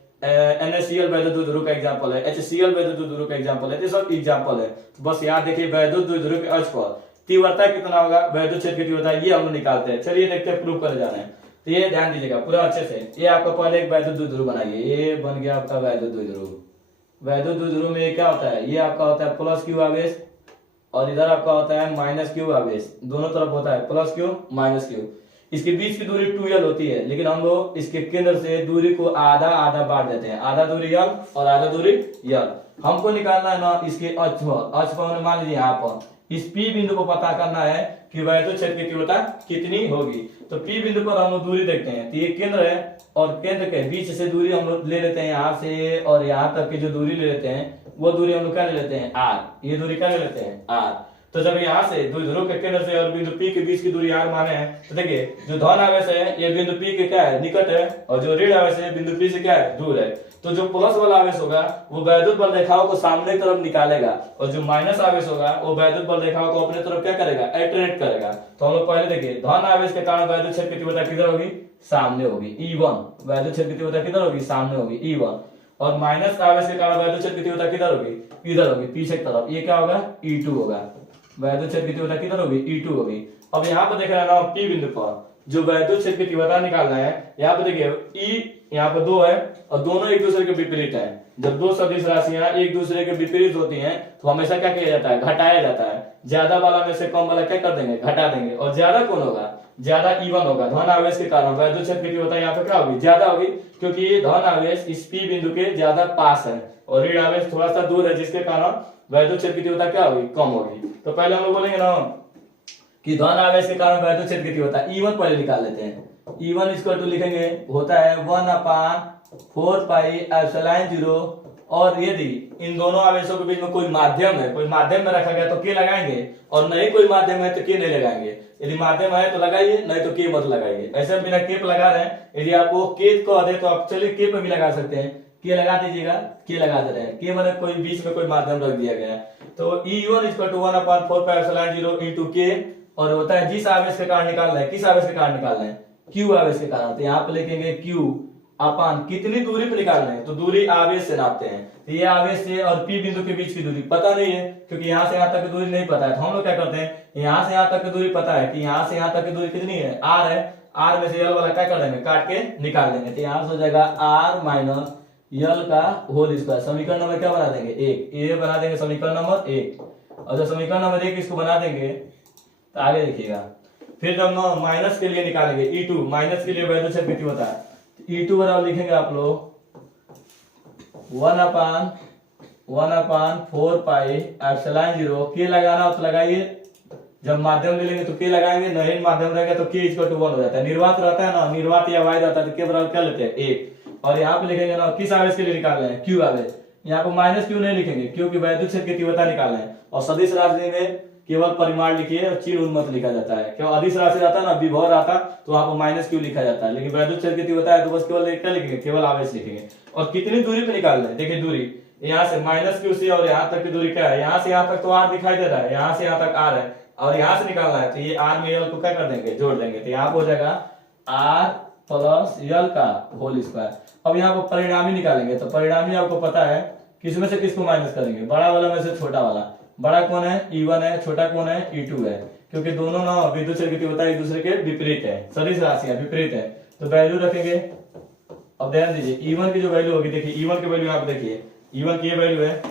NaCl वैद्युत द्विध्रुव का एग्जांपल है, HCl वैद्युत द्विध्रुव का एग्जांपल है, ये सब एग्जांपल है। तो बस याद देखिए वैद्युत द्विध्रुव के अक्ष पर तीव्रता कितना होगा, वैद्युत क्षेत्र की तीव्रता ये हम निकालते हैं। चलिए देखते हैं, प्रूव कर जाना है। तो ये ध्यान दीजिएगा पूरा अच्छे से। ये आपका पहले एक वैद्युत द्विध्रुव बनाइए, ये बन गया आपका वैद्युत द्विध्रुव। वैद्युत द्विध्रुव में क्या होता है, ये आपका होता है प्लस क्यू आवेश और इधर आपका होता है माइनस क्यू आवेश, दोनों तरफ होता है प्लस क्यू माइनस क्यू। इसके बीच की दूरी 2l होती है, लेकिन हम लोग इसके केंद्र से दूरी को आधा आधा बांट देते हैं, आधा दूरी l और आधा दूरी l। हमको निकालना है ना इसके अक्ष पर मान लीजिए यहाँ पर इस P बिंदु को पता करना है कि वैद्युत क्षेत्र की तीव्रता कितनी होगी। तो P बिंदु पर हम लोग दूरी देखते हैं, तो ये केंद्र है और केंद्र के बीच से दूरी हम लोग ले लेते हैं यहाँ से और यहाँ तक की जो दूरी ले लेते हैं वो दूरी हम लोग क्या ले लेते हैं r, ये दूरी क्या ले लेते हैं r। तो जब यहाँ से द्विध्रुव के केंद्र से और बिंदु P के बीच की दूरी r माने हैं तो देखिए जो धन आवेश है ये बिंदु P के क्या है निकट है और जो ऋण आवेश है बिंदु P से क्या है दूर है। तो जो प्लस वाला आवेश होगा वो वैद्युत बल रेखाओं को सामने की तरफ निकालेगा और जो माइनस आवेश होगा वो वैद्युत बल रेखाओं को अपने तरफ क्या करेगा अट्रैक्ट करेगा। तो हम लोग पहले देखिए धन आवेश के कारण वैद्युत क्षेत्र की तीव्रता किधर होगी, सामने होगी E1, वैद्युत क्षेत्र की तीव्रता किधर होगी, सामने होगी E1। और माइनस आवेश के कारण वैद्युत क्षेत्र की तीव्रता किधर होगी, इधर होगी पीछे की तरफ, ये क्या होगा E2 होगा। वैद्युत क्षेत्र की तीव्रता किधर होगी E2 होगी। अब यहाँ पे देख रहे हैं ना P बिंदु पर जो वैद्युत क्षेत्र की तीव्रता निकालना है, यहाँ पे देखिए E यहाँ पे 2 है और दोनों एक दूसरे के विपरीत है। जब दो सदिश राशियां एक दूसरे के विपरीत होती हैं तो हमेशा क्या किया जाता है, घटाया जाता है। ज्यादा वाला में से कम वाला क्या कर देंगे, घटा देंगे। और ज्यादा कौन होगा, ज्यादा E1 होगा। धन आवेश के कारण वैद्युत क्षेत्र की तीव्रता यहाँ पे क्या होगी, ज्यादा होगी, क्योंकि ये धन आवेश इस P बिंदु के ज्यादा पास है और ऋण आवेश थोड़ा सा दूर है, जिसके कारण वैद्युत क्षेत्र की तीव्रता क्या होगी, कम होगी। तो पहले हम लोग बोलेंगे ना कि धन आवेश के कारण वैद्युत क्षेत्र की तीव्रता E1 पहले निकाल लेते हैं। E1 इक्वल टू लिखेंगे होता है 1/4 पाई एप्सिलॉन 0। और यदि इन दोनों आवेशों के बीच में कोई माध्यम है, कोई माध्यम में रखा गया तो के लगाएंगे, और नहीं कोई माध्यम है तो के नहीं लगाएंगे। यदि माध्यम है तो लगाइए, नहीं तो के मत लगाइए। ऐसे बिना के पे लगा रहे हैं, यदि आपको के कह दे तो आप चलिए के पे भी लगा सकते हैं, के लगा दीजिएगा, के लगा दे रहे हैं। के मतलब कोई बीच में कोई माध्यम रख दिया गया है। तो E1 equal to 1/4 pi epsilon 0 into K, और होता है जिस आवेश के कारण निकालना है, किस आवेश के कारण निकालना है, Q आवेश के कारण। तो यहाँ पे लिखेंगे Q अपान कितनी दूरी पे निकालना है, तो दूरी आवेश से नापते हैं। तो ये आवेश से और P बिंदु के बीच की दूरी पता नहीं है, क्योंकि यहाँ से यहाँ तक की दूरी नहीं पता है। तो हम लोग क्या करते हैं, यहाँ से यहाँ तक की दूरी पता है कि यहाँ से यहाँ तक की दूरी कितनी है, R है। R में से L वाला क्या कर देंगे, काट के निकाल देंगे। तो यहाँ से हो जाएगा R माइनस L का होल स्क्वायर। समीकरण नंबर क्या बना देंगे, 1। ये बना देंगे समीकरण नंबर 1। और जब समीकरण नंबर 1 इसको बना देंगे तो आगे देखिएगा, फिर जब माइनस के लिए निकालेंगे E2, माइनस के लिए वैद्युत क्षेत्र कितनी होता है, E2 बराबर लिखेंगे आप लोग 1/4 पाई एप्सिलॉन 0। के लगाना हो तो लगाइए, जब माध्यम ले लेंगे तो के लगाएंगे, नहीं माध्यम रहेगा तो के इक्वल टू 1 हो जाता है। निर्वात रहता है ना, निर्वात या वाई रहता है तो के बराबर क्या लेते हैं, 1। और यहाँ पे लिखेंगे ना किस आवेश के लिए निकाल रहे हैं, Q आवेश। यहाँ पे माइनस क्यों नहीं लिखेंगे, क्योंकि वैद्युत क्षेत्र की तीव्रता निकाल रहे हैं। और सदिश राशि में केवल परिमाण लिखिए और चिन्ह उन्मत लिखा जाता है। क्यों अदिश राशि रहता है ना, विभव आता तो वहां पर माइनस क्यों लिखा जाता है, लेकिन वैद्युत क्षेत्र की तीव्रता है तो बस केवल क्या लिखेंगे, केवल आवेश लिखेंगे। और कितनी दूरी पे निकाल रहे हैं, देखिए दूरी यहाँ से माइनस क्यू से और यहाँ तक की दूरी क्या है, यहाँ से यहाँ तक तो R दिखाई दे रहा है, यहाँ से यहाँ तक R है, और यहाँ से निकालना है तो ये R में L को क्या कर देंगे, जोड़ देंगे। तो यहाँ पे हो जाएगा R प्लस L का होल स्क्वायर। अब यहाँ पर परिणामी निकालेंगे, तो परिणामी आपको पता है किसमें से किसको माइनस करेंगे, बड़ा वाला में से छोटा वाला। बड़ा कौन है, E1 है, छोटा कौन है, E2 है, क्योंकि दोनों ना विद्युत क्षेत्र की तीव्रता एक दूसरे के विपरीत है, सदिश राशियां विपरीत है। तो वैल्यू रखेंगे। अब ध्यान दीजिए E1 की जो वैल्यू होगी, देखिए E1 की वैल्यू यहाँ पे देखिए, E1 की ये वैल्यू है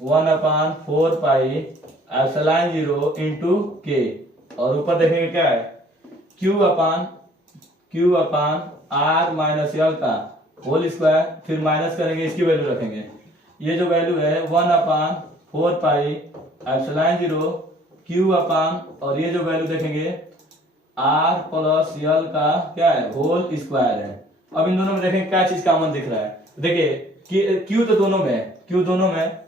1/4 पाई एप्सिलॉन 0 इंटू के, और ऊपर देखेंगे क्या है, Q अपान R माइनस L का होल स्क्वायर। फिर माइनस करेंगे, इसकी वैल्यू रखेंगे। ये जो वैल्यू है 1/4 पाई एप्सिलॉन 0 Q अपान, और ये जो वैल्यू देखेंगे R प्लस L का क्या है, होल स्क्वायर है। अब इन दोनों में देखेंगे क्या चीज कॉमन दिख रहा है, देखिए Q तो दोनों में है, Q दोनों में,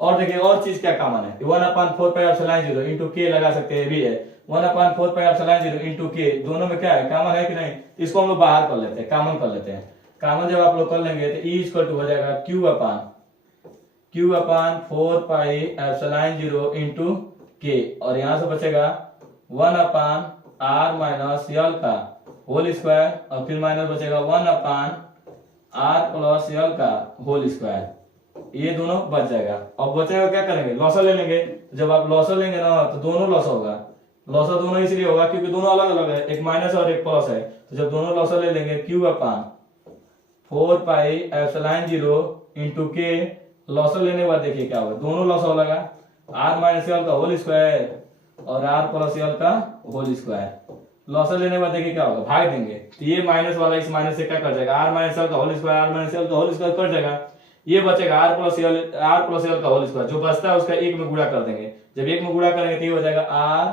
और देखिए और चीज क्या कॉमन है, 1/4 पाई एप्सिलॉन 0 इंटू के लगा सकते हैं, भी है 1/4 पाई एप्सिलॉन 0 इंटू के, दोनों में क्या है, कॉमन है कि नहीं। इसको हम लोग बाहर कर लेते हैं, कॉमन कर लेते हैं। कॉमन जब आप लोग कर लेंगे तो E इक्वल टू हो जाएगा Q upon 4 pi epsilon 0 into K, और यहां से बचेगा 1/R माइनस L का होल स्क्वायर, और फिर माइनस बचेगा 1/R प्लस L का होल स्क्वायर। ये दोनों बच जाएगा। अब बचेगा क्या करेंगे, लॉसर ले लेंगे। जब आप लॉसर लेंगे ना तो दोनों लॉस होगा, लॉसर दोनों इसलिए होगा क्योंकि दोनों अलग अलग है, एक माइनस और एक प्लस है। तो जब दोनों लॉसर ले लेंगे Q upon 4 pi epsilon 0 into के, लॉसर लेने के बाद देखिए क्या होगा, दोनों लॉस होगा, R माइनस L का होल स्क्वायर और R प्लस L का होल स्क्वायर। लॉसर लेने के बाद देखिए क्या होगा, भाग देंगे तो ये माइनस वाला इस माइनस से क्या कर जाएगा, R माइनस L का whole square, R minus L का होल स्क्वायर कट जाएगा। ये बचेगा R प्लस L का होल स्क्वायर, जो बचता है उसका एक में गुणा कर देंगे। जब एक में गुणा करेंगे तो ये हो जाएगा R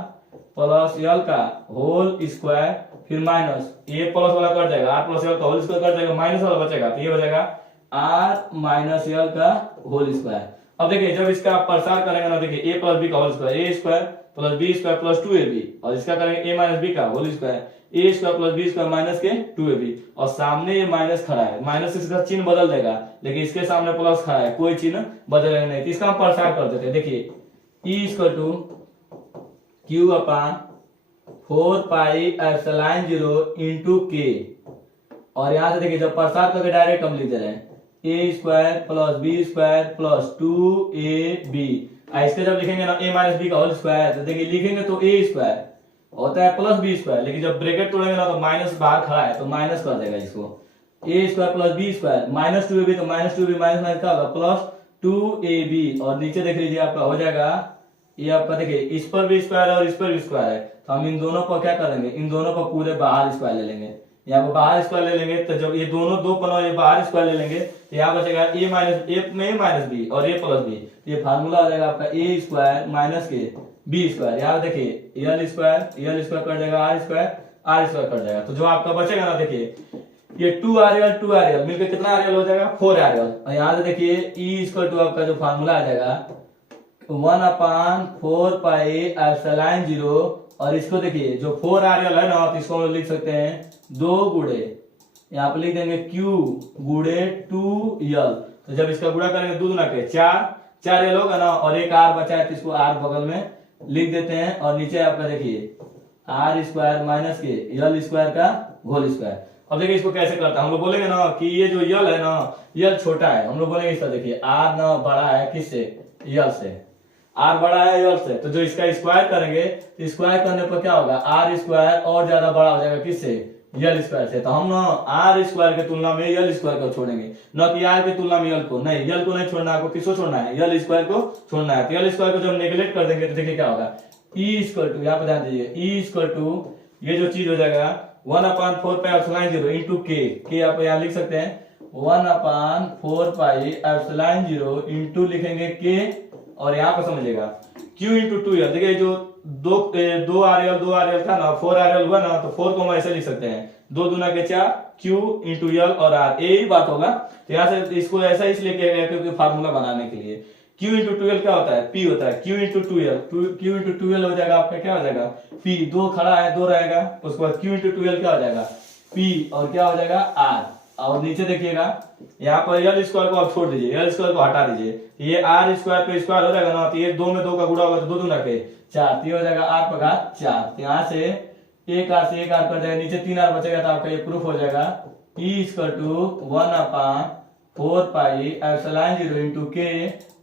प्लस L का होल स्क्वायर, फिर माइनस ये प्लस वाला कट जाएगा, R प्लस L का होल स्क्वायर कट जाएगा, माइनस वाला बचेगा तो ये हो जाएगा R माइनस L का होल स्क्वायर। अब देखिए जब इसका प्रसार करेंगे ना, देखिए a प्लस बी का whole square, A square plus B square plus 2ab, और इसका करेंगे a माइनस बी का whole square, A square plus B square minus के 2ab, और सामने ये माइनस खड़ा है, माइनस इसका चिन्ह बदल देगा, लेकिन इसके सामने प्लस खड़ा है, कोई चिन्ह बदलेगा नहीं। तो इसका हम प्रसार कर देते हैं। देखिए E equal to Q upon 4 pi epsilon 0 into K, और यहां से देखिए जब प्रसार करके डायरेक्ट हम लिख दे रहे हैं a square plus B square plus 2ab। इसके जब लिखेंगे ना a माइनस बी का होल स्क्वायर, तो देखिए लिखेंगे तो a स्क्वायर होता है प्लस बी स्क्वायर, लेकिन जब ब्रैकेट तोड़ेंगे ना तो माइनस बाहर खड़ा है तो माइनस कर देगा इसको, a square plus B square minus 2ab, तो माइनस 2ab माइनस माइनस क्या होगा प्लस 2ab, और नीचे देख लीजिए आपका हो जाएगा ये आपका देखिए इस पर भी स्क्वायर है और इस पर भी स्क्वायर है, तो हम इन दोनों पर क्या करेंगे, इन दोनों पर पूरे बाहर स्क्वायर ले लेंगे, यहाँ पर बाहर स्क्वायर ले लेंगे, तो जब ये दोनों दो पनों ये बाहर स्क्वायर ले लेंगे तो यहाँ बचेगा a माइनस ए में a माइनस बी और a प्लस बी, ये फार्मूला हो जाएगा आपका a स्क्वायर माइनस के बी स्क्वायर, यहाँ देखिए यल स्क्वायर कट जाएगा r स्क्वायर कट जाएगा, तो जो आपका बचेगा ना देखिए ये 2r मिलकर कितना r हो जाएगा 4r, और यहाँ से देखिए e इक्वल टू आपका जो फार्मूला आ जाएगा 1/4 पाई एप्सिलॉन 0, और इसको देखिए जो 4r है ना तो इसको हम लिख सकते हैं 2 गुणे यहाँ पे लिख देंगे q गुणे 2l, तो जब इसका गुणा करेंगे 2 दूना के 4 यल होगा ना, और एक r बचा है तो इसको r बगल में लिख देते हैं, और नीचे आपका देखिए r स्क्वायर माइनस के यल स्क्वायर का होल स्क्वायर। अब देखिए इसको कैसे करता है, हम लोग बोलेंगे ना कि ये जो यल है ना यल छोटा है, हम लोग बोलेंगे इसका देखिए r ना बड़ा है किससे, यल से, r बड़ा है यल से, तो जो इसका स्क्वायर करेंगे तो स्क्वायर करने पर क्या होगा r स्क्वायर और ज्यादा बड़ा हो जाएगा किससे, यल स्क्वायर से, तो हम ना r स्क्वायर की तुलना में यल स्क्वायर को छोड़ेंगे, न कि r की तुलना में यल को नहीं, यल को नहीं छोड़ना है, आपको किसको छोड़ना है, यल स्क्वायर को छोड़ना है, तो यल स्क्वायर को जब नेगलेक्ट कर देंगे तो देखिए क्या होगा e इक्वल टू, यहाँ पे ध्यान दीजिए e इक्वल टू ये जो चीज हो जाएगा 1/4 पाई एप्सिलॉन 0 इंटू के आप यहाँ लिख सकते हैं 1/4 पाई एप्सिलॉन 0 इंटू लिखेंगे के, और यहाँ पर समझिएगा q इंटू 2l, देखिए जो दो आर था ना 4r हुआ ना, तो 4 को हम ऐसे लिख सकते हैं 2 दूना के 4 q इंटू यल और r, यही बात होगा, तो यहाँ से इसको ऐसा इसलिए किया गया क्योंकि फार्मूला बनाने के लिए q इंटू 2l क्या होता है p होता है, q इंटू 2l हो जाएगा आपका क्या हो जाएगा p, 2 खड़ा है 2 रहेगा, उसके बाद q इंटू 2l क्या हो जाएगा p, और क्या हो जाएगा r, और नीचे देखिएगा यहाँ पर यल स्क्वायर को आप छोड़ दीजिए, यल स्क्वायर को हटा दीजिए, ये r स्क्वायर पे स्क्वायर हो जाएगा ना, तो ये 2 में 2 का गुणा होगा तो 2 दूना के 4, ये हो जाएगा r पर घात 4, यहाँ से एक r से एक r कट जाएगा, नीचे 3r बचेगा, तो आपका ये प्रूफ हो जाएगा e equal to 1/4 pi epsilon 0 into K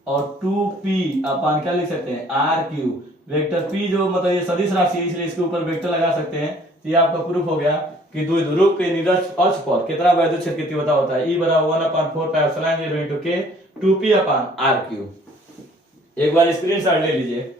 और 2p अपन क्या लिख सकते हैं r क्यूब, वेक्टर p जो मतलब ये सदिश राशि है इसलिए इसके ऊपर वेक्टर लगा सकते हैं, तो ये आपका प्रूफ हो गया कि द्विध्रुव के निरक्ष अक्ष पर कितना वैद्युत क्षेत्र की तीव्रता होता है, E बराबर 1/4 पाई एप्सिलॉन 0 इंटू के 2p अपन r क्यूब। एक बार स्क्रीनशॉट ले लीजिए।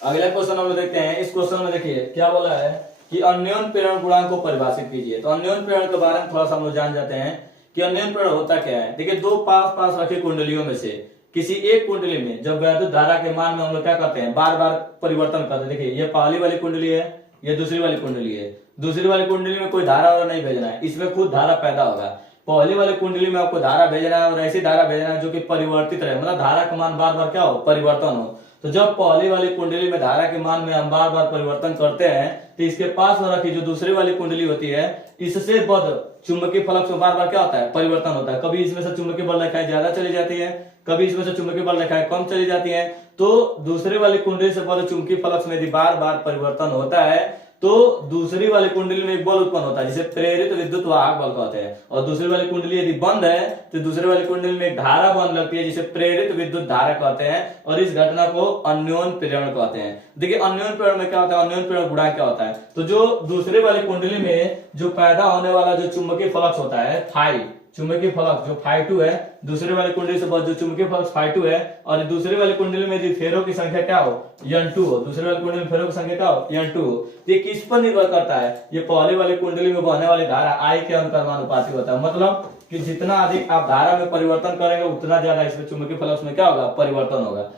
अगला क्वेश्चन हम लोग देखते हैं, इस क्वेश्चन में देखिए क्या बोला है कि अन्योन्य प्रेरण गुणांक को परिभाषित कीजिए, तो अन्योन्य प्रेरण के बारे में थोड़ा सा हम लोग जान जाते हैं कि अन्योन्य प्रेरण होता क्या है। देखिए दो पास पास रखे कुंडलियों में से किसी एक कुंडली में जब वैद्युत धारा के मान में हम लोग क्या करते हैं बार बार परिवर्तन करते हैं, देखिए ये पहली वाली कुंडली है, ये दूसरी वाली कुंडली है, दूसरी वाली कुंडली में कोई धारा और नहीं भेजना है, इसमें खुद धारा पैदा होगा, पहली वाली कुंडली में आपको धारा भेजना है और ऐसी धारा भेजना है जो कि परिवर्तित रहे, मतलब धारा का मान बार बार क्या हो परिवर्तन हो, तो जब पहली वाली कुंडली में धारा के मान में हम बार बार परिवर्तन करते हैं तो इसके पास में रखी जो दूसरी वाली कुंडली होती है इससे बद चुंबकीय फ्लक्स में बार बार क्या होता है परिवर्तन होता है, कभी इसमें से चुंबकीय बल रेखाएं ज्यादा चली जाती है, कभी इसमें से चुंबकीय बल रेखाएं कम चली जाती है, तो दूसरी वाली कुंडली से बद चुंबकीय फ्लक्स में यदि बार बार परिवर्तन होता है तो दूसरी वाली कुंडली में एक बल उत्पन्न होता है जिसे प्रेरित विद्युत वाहक बल कहते हैं, और दूसरी वाली कुंडली यदि बंद है तो दूसरी वाली कुंडली में एक धारा बंद लगती है जिसे प्रेरित विद्युत धारा कहते हैं, और इस घटना को अन्योन्य प्रेरण कहते हैं। देखिए अन्योन्य प्रेरण में क्या होता है, अन्योन्य प्रेरण गुणांक क्या होता है, तो जो दूसरी वाली कुंडली में जो पैदा होने वाला जो चुंबकीय फ्लक्स होता है फाई, चुंबकीय फ्लक्स जो φ2 है, दूसरे वाली कुंडली से जो चुंबकीय फ्लक्स φ2 है, और दूसरे वाली कुंडली में यदि फेरों की संख्या क्या हो n2 हो, दूसरे वाली कुंडली में फेरों की संख्या क्या हो n2 हो, तो ये किस पर निर्भर करता है, ये पहले वाली कुंडली में बहने वाली धारा I के अनुपाती होता है, मतलब कि जितना अधिक आप धारा में परिवर्तन करेंगे उतना ज्यादा इसमें चुंबकीय फ्लक्स में क्या होगा परिवर्तन होगा,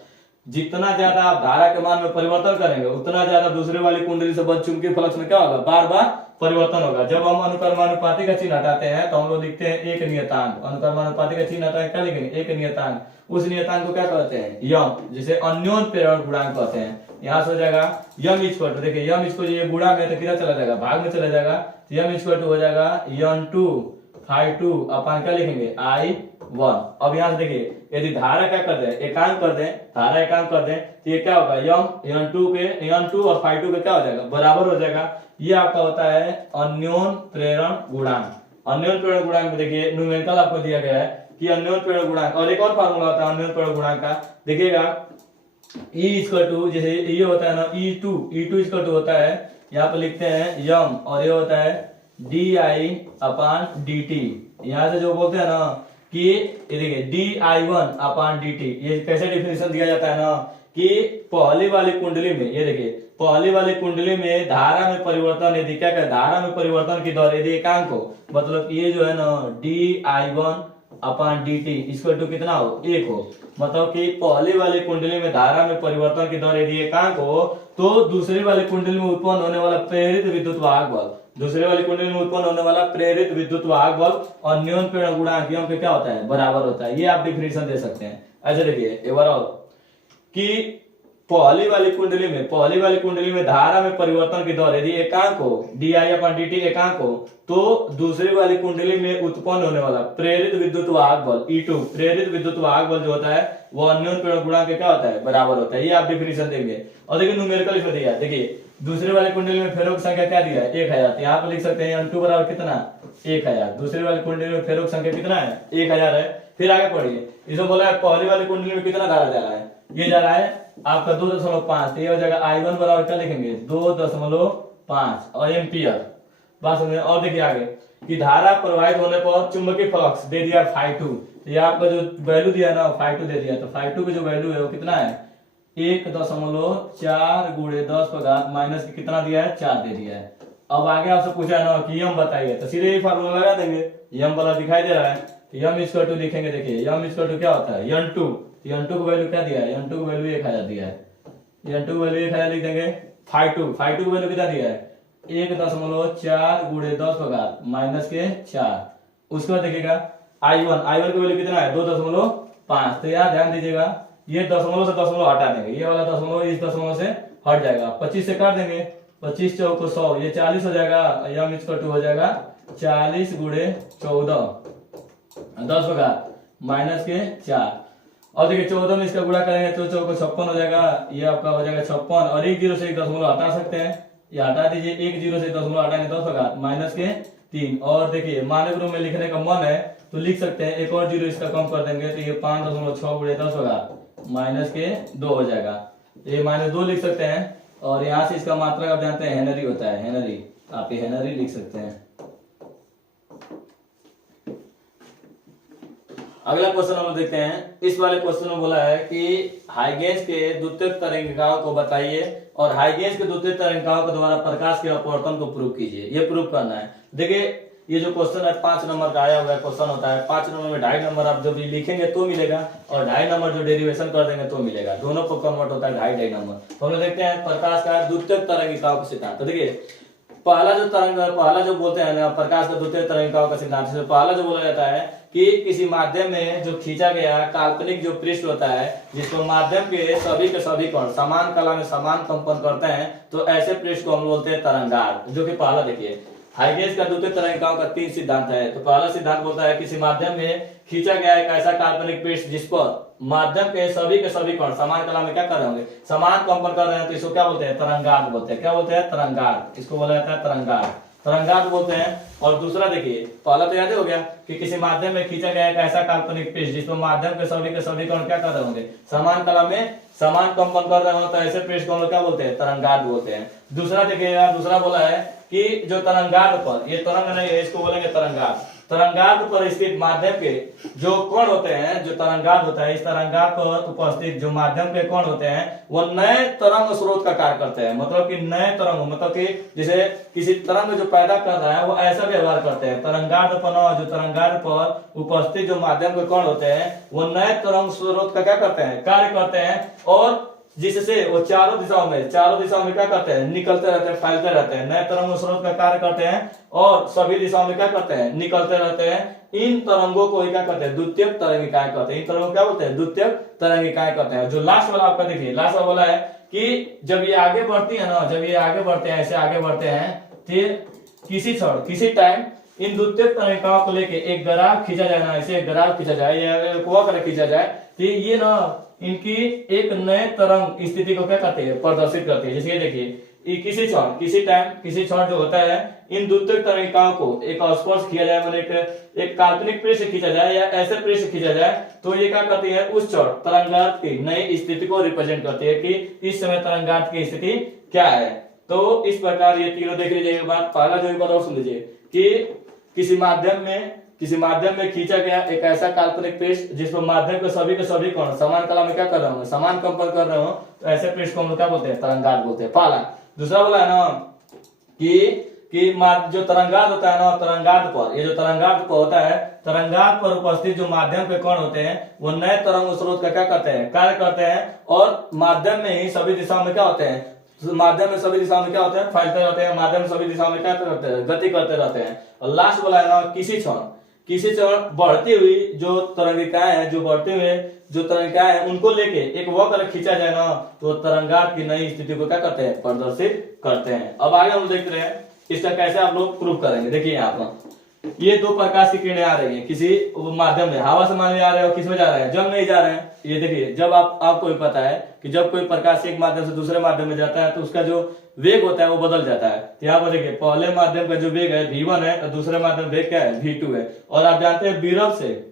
जितना ज्यादा आप धारा के मान में परिवर्तन करेंगे उतना ज्यादा दूसरे वाली कुंडली से बद चुंबकीय फ्लक्स में क्या होगा बार बार परिवर्तन होगा। जब हम अनुक्रमानुपाती का चिन्ह हटाते हैं तो हम लोग लिखते हैं एक नियतांक, अनुक्रमानुपाती का चिन्ह हटाए क्या लिखेंगे एक नियतांक, उस नियतांक को क्या कहते हैं यम, जिसे अन्योन्य प्रेरण गुणांक कहते हैं। यहाँ से हो जाएगा यम इक्वल टू, देखिए यम इसको ये गुणा में तो कितना चला जाएगा भाग में चला जाएगा, तो यम इक्वल टू हो जाएगा n2 φ2 अपन क्या लिखेंगे I1। अब यहाँ से देखिए यदि धारा क्या कर दे एकांक कर दे, धारा एकांक कर दे तो ये क्या होगा यम n2 और φ2 का क्या हो जाएगा बराबर हो जाएगा, ये आपका होता है अन्योन्य प्रेरण गुणांक। अन्योन्य प्रेरण गुणांक में देखिए न्यूमेरिकल आपको दिया गया है कि अन्योन्य प्रेरण गुणांक, और एक और फार्मूला होता है अन्योन्य प्रेरण गुणांक का, देखिएगा E इक्वल टू, जैसे ये होता है ना E2 इक्वल टू होता है, यहाँ पे लिखते हैं यम, और ये होता है DI/dt। यहाँ से जो बोलते हैं ना कि ये देखिए DI1/dt, ये कैसे डिफिनेशन दिया जाता है ना कि पहली वाली कुंडली में, ये देखिए पहली वाली कुंडली में धारा में परिवर्तन, यदि क्या कहते हैं धारा में परिवर्तन की दर यदि एकांक हो, मतलब ये जो है ना DI1/dt इक्वल टू कितना हो, 1 हो, मतलब कि पहली वाली कुंडली में धारा में परिवर्तन की दर यदि एकांक हो तो दूसरी वाली कुंडली में उत्पन्न होने वाला प्रेरित विद्युत वाहक बल, दूसरी वाली कुंडली में उत्पन्न होने वाला प्रेरित विद्युत वाहक बल अन्योन्य प्रेरण गुणांक यम के क्या होता है, बराबर होता है। ये आप डिफिनेशन दे सकते हैं। ऐसे देखिए एक बार और कि पहली वाली कुंडली में धारा में परिवर्तन की दर यदि एकांक हो, DI/dt एकांक हो, तो दूसरी वाली कुंडली में उत्पन्न होने वाला प्रेरित विद्युत वाहक बल E2, प्रेरित विद्युत वाहक बल जो होता है वो अन्योन्य प्रेरण गुणांक के क्या होता है, बराबर होता है। ये आप डिफिनेशन देंगे। और देखिए न्यूमेरिकल इसमें दिया, देखिए दूसरी वाली कुंडली में फेरों की संख्या क्या दिया है, 1000, यहाँ पे लिख सकते हैं N2 बराबर कितना, 1000। दूसरी वाली कुंडली में फेरों की संख्या कितना है, 1000 है। फिर आगे पढ़िए, इसमें बोला है पहली वाली कुंडली में कितना धारा जा रहा है, ये जा रहा है आपका 2.5, ये हो जाएगा I1 बराबर क्या लिखेंगे, 2.5 और एम्पियर। बात समझे। और देखिए आगे कि धारा प्रवाहित होने पर चुंबकीय फ्लक्स दे दिया φ2, ये आपका जो वैल्यू दिया ना φ2 दे दिया, तो φ2 की जो वैल्यू है वो कितना है, 1.4 गुणे 10 माइनस कितना दिया है, 4 दे दिया है। अब आगे आपसे पूछा है ना कि यम बताइए, तो सीधे ही फार्मूला लगा देंगे, यम वाला दिखाई दे रहा है, यम इक्वल टू लिखेंगे। देखिए यम इक्वल टू क्या होता है, N2, N2 को वैल्यू क्या दिया है, N2 को वैल्यू 1000 दिया है, N2 को वैल्यू 1000 लिख देंगे। φ2 को वैल्यू कितना दिया है, 1.4 गुणे 10 माइनस के 4। उसके बाद देखिएगा I1 की वैल्यू कितना है, 2.5। तो यार ध्यान दीजिएगा, ये दशमलव से दशमलव हटा देंगे, ये वाला दशमलव इस दशमलव से हट जाएगा, 25 से काट देंगे, 25 चौको 100, ये 40 हो जाएगा। यम इक्वल टू हो जाएगा 40 गुणे 14 10 माइनस के 4। और देखिए 14 में इसका गुणा करेंगे तो चौको 56 हो जाएगा, ये आपका हो जाएगा 56। और एक जीरो से एक दशमलव हटा सकते हैं, ये हटा दीजिए, एक जीरो से दशमलव हटाएंगे 10 माइनस के 3। और देखिए मानक रूप में लिखने का मन है तो लिख सकते हैं, एक और जीरो इसका कम कर देंगे तो ये 5.6 गुणे 10 माइनस के 2 हो जाएगा, ये -2 लिख सकते हैं। और यहाँ से इसका मात्रक आप जानते हैं हेनरी होता है, हेनरी, आप ये हेनरी लिख सकते हैं। अगला क्वेश्चन हम देखते हैं। इस वाले क्वेश्चन में बोला है कि हाइगेंस के द्वितीयक तरंगिकाओं को बताइए और हाइगेंस के द्वितीयक तरंगिकाओं के द्वारा प्रकाश के अपवर्तन को प्रूव कीजिए। ये प्रूव करना है। देखिए ये जो क्वेश्चन है 5 नंबर का आया हुआ क्वेश्चन होता है। 5 नंबर में 2.5 नंबर आप जो भी लिखेंगे तो मिलेगा और 2.5 नंबर जो डेरिवेशन कर देंगे तो मिलेगा। दोनों को कन्वर्ट होता है 2.5 नंबर। तो हम लोग देखते हैं प्रकाश का द्वितीयक तरंगिकाओं का सिद्धांत। तो देखिए पहला जो बोलते हैं ना प्रकाश का द्वितीयक तरंगिकाओं का सिद्धांत, पहला जो बोला जाता है कि किसी माध्यम में जो खींचा गया काल्पनिक जो पृष्ठ होता है जिसको माध्यम के सभी कण समान कला में समान कंपन करते हैं, तो ऐसे पृष्ठ को हम बोलते हैं तरंगार्ध। जो कि पहला देखिए हाइगेंस का द्वितीयक तरंगिकाओं का 3 सिद्धांत है। तो पहला सिद्धांत बोलता है किसी माध्यम में खींचा गया एक ऐसा काल्पनिक पृष्ठ जिस पर माध्यम के सभी कण समान कला में क्या कर रहे होंगे, समान कंपन कर रहे हैं, तो इसको क्या बोलते हैं, तरंगार्ध बोलते हैं। क्या बोलते हैं, तरंगार्ध। इसको बोला जाता है तरंगार्ध बोलते हैं। और दूसरा देखिए पहला तो याद हो गया कि किसी माध्यम में खींचा गया एक ऐसा काल्पनिक पृष्ठ जिसमें माध्यम के सभी कण क्या कर रहे होंगे, समान कला में समान कंपन कर रहे हो, तो ऐसे पृष्ठ को हम लोग क्या बोलते हैं, तरंगार्ध बोलते हैं। दूसरा देखिएगा, दूसरा बोला है कि जो तरंगार्ध पर, ये तरंग नहीं है, इसको बोलेंगे तरंगार्ध। तरंगार्ध पर स्थित माध्यम के जो कण होते हैं, जो तरंगार्ध होता है, इस तरंगार्ध पर उपस्थित जो माध्यम के कण होते हैं वो नए तरंग स्रोत का कार्य करते हैं। मतलब कि नए तरंग, मतलब कि जैसे किसी तरंग जो पैदा कर रहा है वो ऐसा व्यवहार करते हैं। तरंगार्ध पर जो तरंगार्ध पर उपस्थित जो माध्यम के कण होते हैं वो नए तरंग स्रोत का क्या करते हैं, कार्य करते हैं। और जिससे वो चारों दिशाओं में क्या करते हैं, निकलते रहते हैं, फैलते रहते हैं, नए तरंग स्रोत का कार्य करते हैं और सभी दिशाओं में क्या करते हैं, निकलते रहते हैं। इन तरंगों को क्या करते हैं, द्वितीयक तरंगिकाएं कहते हैं। इन तरंगों को क्या बोलते हैं, द्वितीयक तरंगिकाएं कहते हैं। जो लास्ट वाला आपका देखिए, लास्ट वाला बोला है कि जब ये आगे बढ़ती है ना, जब ये आगे बढ़ते हैं, ऐसे आगे बढ़ते हैं, तो किसी टाइम इन द्वितीयक तरंगिकाओं को लेके एक ग्राफ खींचा जाए ना, ऐसे एक ग्राफ खींचा जाए या खींचा जाए, तो ये ना इनकी एक नए तरंग स्थिति को क्या करते हैं, प्रदर्शित करते हैं। जैसे ये देखिए किसी टाइम किसी क्षण जो होता है, इन द्वितीयक तरणिकाओं को एक स्पर्श किया जाए, मतलब एक काल्पनिक प्रेस से खींचा जाए या ऐसे प्रेस से खींचा जाए, तो ये क्या करती है, उस क्षण तरंगार्थ की नई स्थिति को रिप्रेजेंट करती है कि इस समय तरंगार्थ की स्थिति क्या है। तो इस प्रकार ये तीनों देख लीजिए। एक बात पहला जो एक बार और सुन लीजिए कि किसी माध्यम में खींचा गया एक ऐसा काल्पनिक पृष्ठ जिसमें माध्यम के सभी कण समान कला में क्या कर रहे हो, समान कंपन कर रहे हो, तो ऐसे पृष्ठ को हम लोग क्या बोलते हैं, तरंगार्थ बोलते हैं। पहला। दूसरा बोला है ना कि जो तरंगार्थ होता है ना, तरंगार्थ पर, ये जो तरंगार्थ पर होता है, तरंगार्थ पर उपस्थित जो माध्यम के कण होते हैं वो नए तरंग स्रोत का क्या करते हैं, कार्य करते हैं, और माध्यम में ही सभी दिशाओं में क्या होते हैं, माध्यम में सभी दिशाओं में क्या होते हैं, फैलते रहते हैं, माध्यम में सभी दिशाओं में क्या करते हैं, गति करते रहते हैं। और लास्ट बोला है ना, किसी क्षण बढ़ती हुई जो तरंगिकाएं हैं, जो तरंगिकाएं हैं उनको लेके एक वक्र खींचा जाए ना, तो तरंगार्थ की नई स्थिति को क्या करते हैं, प्रदर्शित करते हैं। अब आगे हम देखते हैं इसका कैसे आप लोग प्रूव करेंगे। देखिए यहाँ पर ये दो प्रकाश की किरणें आ रही हैं किसी माध्यम में, हवा से मान ली आ रहे हो, किस में जा रहे हैं, जल में ही जा रहे हैं। ये देखिए, जब आपको भी पता है कि जब कोई प्रकाश एक माध्यम से दूसरे माध्यम में जाता है तो उसका जो वेग होता है वो बदल जाता है। तो यहाँ पर देखिए, पहले माध्यम का जो वेग है v1 है और दूसरे माध्यम वेग क्या है, v2 है। और आप जानते हैं विरल से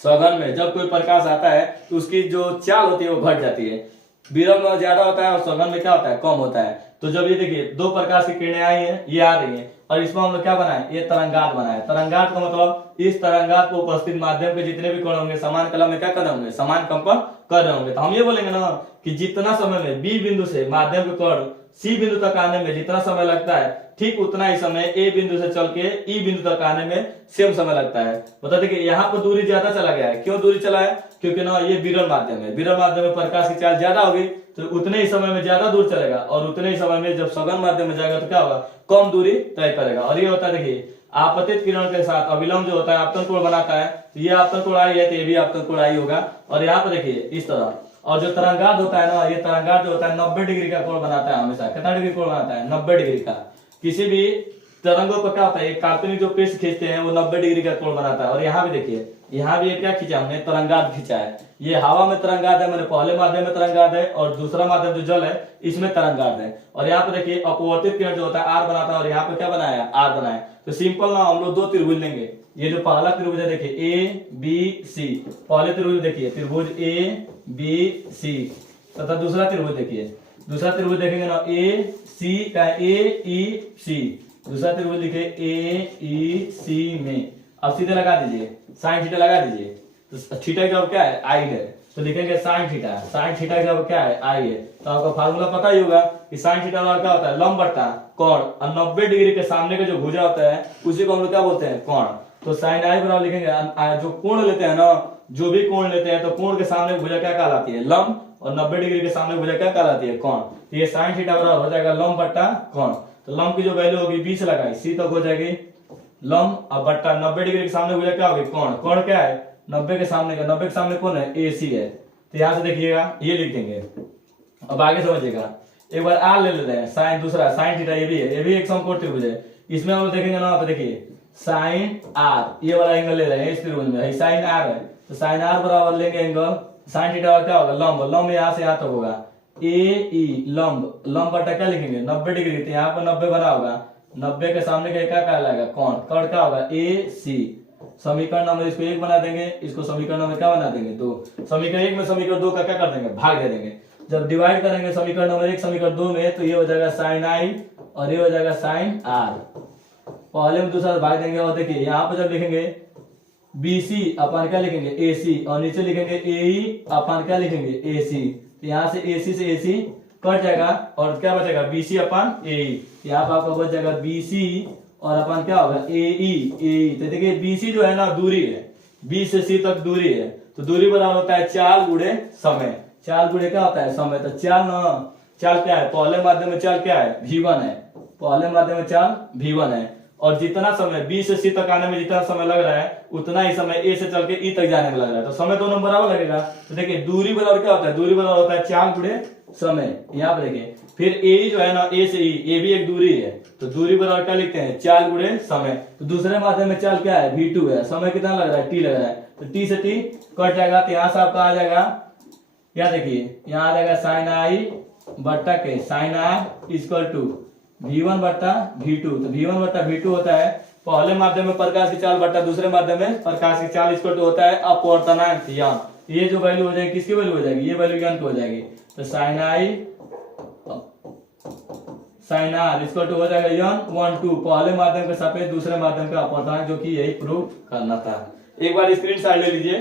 सघन में जब कोई प्रकाश आता है तो उसकी जो चाल होती है वो घट जाती है, विरल में ज्यादा होता है और सघन में क्या होता है, कम होता है। तो जब ये देखिए दो प्रकाश की किरणें आई हैं, ये आ रही हैं, और इसमें हम लोग क्या बनाए, ये तरंगार्थ बनाए। तरंगार्थ का मतलब इस तरंगार्थ को उपस्थित माध्यम के जितने भी कण होंगे समान कला में क्या कर रहे होंगे, समान कंपन कर रहे होंगे। तो हम ये बोलेंगे ना कि जितना समय में बी बिंदु से माध्यम के कण सी बिंदु तक आने में जितना समय लगता है, ठीक उतना ही समय ए बिंदु से चल के ई बिंदु तक आने में सेम समय लगता है। बता देखिए यहाँ पर दूरी ज्यादा चला गया है। क्यों दूरी चला है, क्योंकि ना ये विरल माध्यम है, विरल माध्यम में प्रकाश की चाल ज्यादा होगी तो उतने ही समय में ज्यादा दूर चलेगा, और उतने ही समय में जब सघन माध्यम में जाएगा तो क्या होगा, कम दूरी तय करेगा। और ये होता है देखिए आपतित किरण के साथ अविलंब जो होता है आपतन कोण बनाता है, तो ये आपतन कोण आई है तो ये भी आपतन कोण आई होगा। और यहाँ पे देखिए इस तरह, और जो तरंगार्थ होता है ना, ये तरंगार्थ जो होता है 90 डिग्री का कोण बनाता है हमेशा। कितना डिग्री कोण बनाता है, 90 डिग्री का। किसी भी तरंगों पर क्या होता है, काल्पनिक जो पृष्ठ खींचते हैं वो 90 डिग्री का कोण बनाता है। और यहाँ भी देखिए, यहाँ भी क्या खींचा हमने, तरंगार्थ खींचा है। ये हवा में तरंगार्थ है, मैंने पहले माध्यम में तरंगार्थ है, और दूसरा माध्यम जो जल है इसमें तरंगार्थ है। और यहाँ पे देखिए अपवर्तित किरण जो होता है आर बनाता है, और यहाँ पे क्या बनाया, आर बनाया। तो सिंपल ना हम लोग दो त्रिभुज लेंगे। ये जो पहला त्रिभुज है देखिए ए बी सी, पहले त्रिभुज देखिए त्रिभुज ए बी सी, तथा दूसरा त्रिभुज देखिए, दूसरा त्रिभुज देखेंगे ना ए सी का ए ई सी, दूसरा त्रिभुज लिखे ए ई सी में। अब सीधे लगा दीजिए, साइन थीटा लगा दीजिए। तो थीटा का क्या है, आई है, तो लिखेंगे साइन थीटा। साइन थीटा का क्या है, आई है। तो आपका फार्मूला पता ही होगा कि साइन थीटा वाला क्या होता है, लंब बट्टा कोण, और 90 डिग्री के सामने का जो भुजा होता है उसी को हम लोग क्या बोलते हैं, कोण। तो साइन आई बराबर लिखेंगे, जो कोण लेते हैं ना, जो भी कोण लेते हैं तो कोण के सामने भुजा क्या कहलाती है, लंब, और 90 डिग्री के सामने भुजा क्या कहलाती है, कोण। तो ये साइन थीटा बराबर हो जाएगा लंब बट्टा कोण। तो लंब की जो वैल्यू होगी 20 लगाई, सी तक हो जाएगी लंब, और बट्टा 90 डिग्री के सामने भुजा क्या होगी, कोण। कोण क्या है, 90 के सामने का, 90 के सामने कौन है, ए सी है। तो यहाँ से देखिएगा ये लिख देंगे। अब आगे समझिएगा, एक बार आर ले लेते हैं, साइन दूसरा साइन थीटा, ये भी है, ये भी एक समकोण त्रिभुज है। इसमें हम लोग देखेंगे ना, तो देखिए साइन आर, ये वाला एंगल ले रहे हैं इस त्रिभुज में, साइन आर है, तो साइन आर बराबर लेंगे एंगल साइन थीटा क्या होगा, लंब, लंब यहाँ से यहाँ तक होगा ए ई लंब, लंब बटा क्या लिखेंगे 90 डिग्री, तो यहाँ पर 90 बना होगा, 90 के सामने का क्या कहलाएगा, कोण, कोण क्या होगा ए सी। समीकरण नंबर इसको 1 बना देंगे, इसको समीकरण नंबर क्या बना देंगे 2। समीकरण 1 में समीकरण 2 का क्या कर देंगे, भाग दे देंगे। जब डिवाइड करेंगे समीकरण नंबर 1 समीकरण 2 में, तो ये हो जाएगा साइन आई और ये हो जाएगा साइन आर। पहले में दूसरा भाग देंगे, और देखिए यहाँ पर जब लिखेंगे BC अपन क्या लिखेंगे AC, और नीचे लिखेंगे AE अपन क्या लिखेंगे AC। तो यहाँ से AC से AC कट जाएगा, और क्या बचेगा BC अपन AE। यहाँ पर आपका बच जाएगा BC और अपन क्या होगा AE। तो देखिए BC जो है ना दूरी है, B से C तक दूरी है, तो दूरी बराबर होता है चाल गुणे समय। चाल गुणे क्या होता है, समय। तो चाल क्या है, पहले माध्यम में चाल क्या है, V1 है, पहले माध्यम में चाल V1 है। और जितना समय B से C तक आने में जितना समय लग रहा है उतना ही समय A से चल के E तक जाने में लग रहा है, तो समय दोनों बराबर लगेगा। तो देखिए दूरी बराबर क्या होता है, दूरी बराबर होता है चाल गुणे समय। यहाँ पे देखिए फिर A जो है ना, A से E, A भी एक दूरी है, तो दूरी बराबर क्या लिखते हैं, चाल गुणे समय। तो दूसरे माध्यम में चाल क्या है, V2 है, समय कितना लग रहा है, T लग रहा है, तो T से T कट जाएगा। तो यहाँ से आपका आ जाएगा, यहाँ देखिए यहाँ आ जाएगा साइन आई बट्टा के sign are equal to V1 बट्टा V2। तो V1 बट्टा V2 होता है पहले माध्यम में प्रकाश की चाल बट्टा दूसरे माध्यम में प्रकाश की चाल इक्वल टू होता है अपवर्तनांक यन। ये जो वैल्यू हो जाएगी किसकी वैल्यू हो जाएगी, ये वैल्यू यन की हो जाएगी। तो साइन आर इक्वल टू हो जाएगा यन 1 2 पहले माध्यम के सापेक्ष दूसरे माध्यम का अपवर्तनांक, जो कि यही प्रूव करना था। एक बार स्क्रीनशॉट ले लीजिए।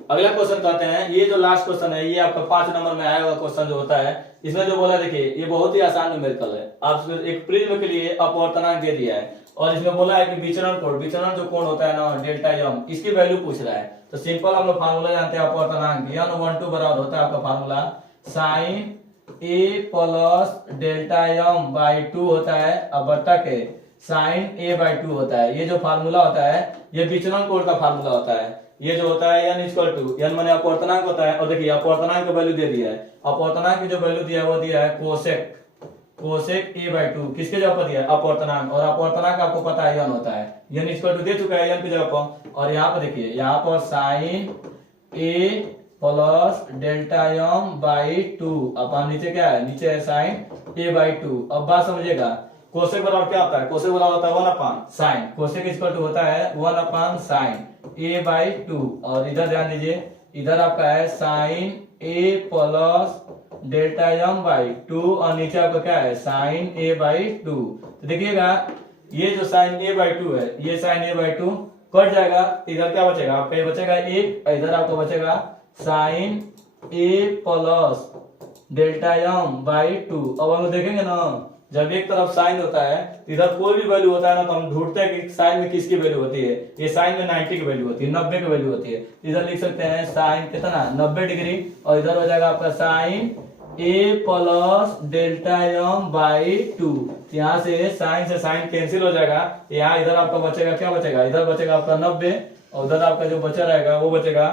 अगला क्वेश्चन कहते हैं, ये जो लास्ट क्वेश्चन है ये आपका 5 नंबर में आया हुआ क्वेश्चन जो होता है, इसमें जो बोला देखिए ये बहुत ही आसान न्यूमेरिकल है। आप एक प्रिज्म के लिए अपवर्तनांक दे दिया है और इसमें बोला है कि विचरण जो कोण होता है ना डेल्टा एम, इसकी वैल्यू पूछ रहा है। तो सिंपल हम लोग फार्मूला जानते हैं अपवर्तनांक यन 1 2 बराबर होता है आपका formula sine A plus delta M by 2 होता है अब बट्टा के साइन ए बाई 2 होता है। ये जो फार्मूला होता है ये विचलन कोण का फार्मूला होता है। ये जो होता है n इक्वल टू n माने अपवर्तनांक होता है। और देखिए अपवर्तनांक का वैल्यू दे दिया है, अपवर्तनांक की जो वैल्यू दिया है वो दिया है कोसेक a बाई 2। किसके जगह पर दिया है अपवर्तनांक, और अपवर्तनांक आपको पता है n होता है। n इक्वल टू दे चुका है n की जगह पर, और यहाँ पर देखिए यहाँ पर sine a plus delta M by 2 upon नीचे क्या है, नीचे है साइन a बाई 2। अब बात समझिएगा कोसेक बराबर क्या होता है, कोसेक बराबर होता है 1 upon sine, cosec equal to होता है 1 अपान साइन a बाई 2। और इधर ध्यान दीजिए इधर आपका है sine a plus delta M by 2 और नीचे आपका क्या है साइन a बाई 2। तो देखिएगा ये जो साइन a बाई 2 है ये साइन a बाई 2 कट जाएगा, इधर क्या बचेगा आपका, ये बचेगा 1, इधर आपको बचेगा sine a plus delta M by 2। अब हम देखेंगे ना जब एक तरफ साइन होता है इधर कोई भी वैल्यू होता है ना तो हम ढूंढते हैं कि साइन में किसकी वैल्यू होती है। ये साइन में 90 की वैल्यू होती है, 90 की वैल्यू होती है। इधर लिख सकते हैं साइन कितना 90 डिग्री, और इधर हो जाएगा आपका sine A plus delta M by 2। यहाँ से साइन कैंसिल हो जाएगा, यहाँ इधर आपका बचेगा क्या बचेगा, इधर बचेगा आपका 90 और उधर आपका जो बचा रहेगा वो बचेगा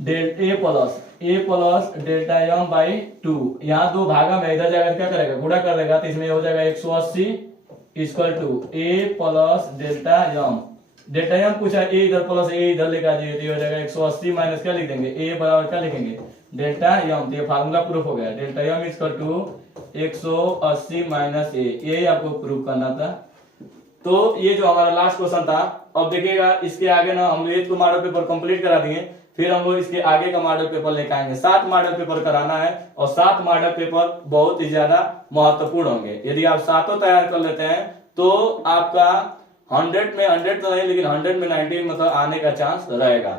ए प्लस डेल्टा एम बाई 2। यहाँ दो भागा में इधर जाकर क्या करेगा गुणा कर देगा, तो इसमें हो जाएगा 180 equal to A plus delta M पूछा ए इधर प्लस ए इधर लेकर आ जाइए तो हो जाएगा 180 माइनस क्या लिख देंगे ए बराबर क्या लिखेंगे डेल्टा एम। ये फार्मूला प्रूफ हो गया, delta M equal to 180 minus A, ये आपको प्रूफ करना था। तो ये जो हमारा लास्ट क्वेश्चन था। अब देखिएगा इसके आगे ना हम लोग 8 को मॉडल पेपर कंप्लीट करा दिए, फिर हम लोग इसके आगे का मॉडल पेपर लेकर आएंगे। 7 मॉडल पेपर कराना है और 7 मॉडल पेपर बहुत ही ज्यादा महत्वपूर्ण होंगे। यदि आप 7 तैयार कर लेते हैं तो आपका 100 में 100 तो नहीं लेकिन 100 में 90 मतलब आने का चांस रहेगा।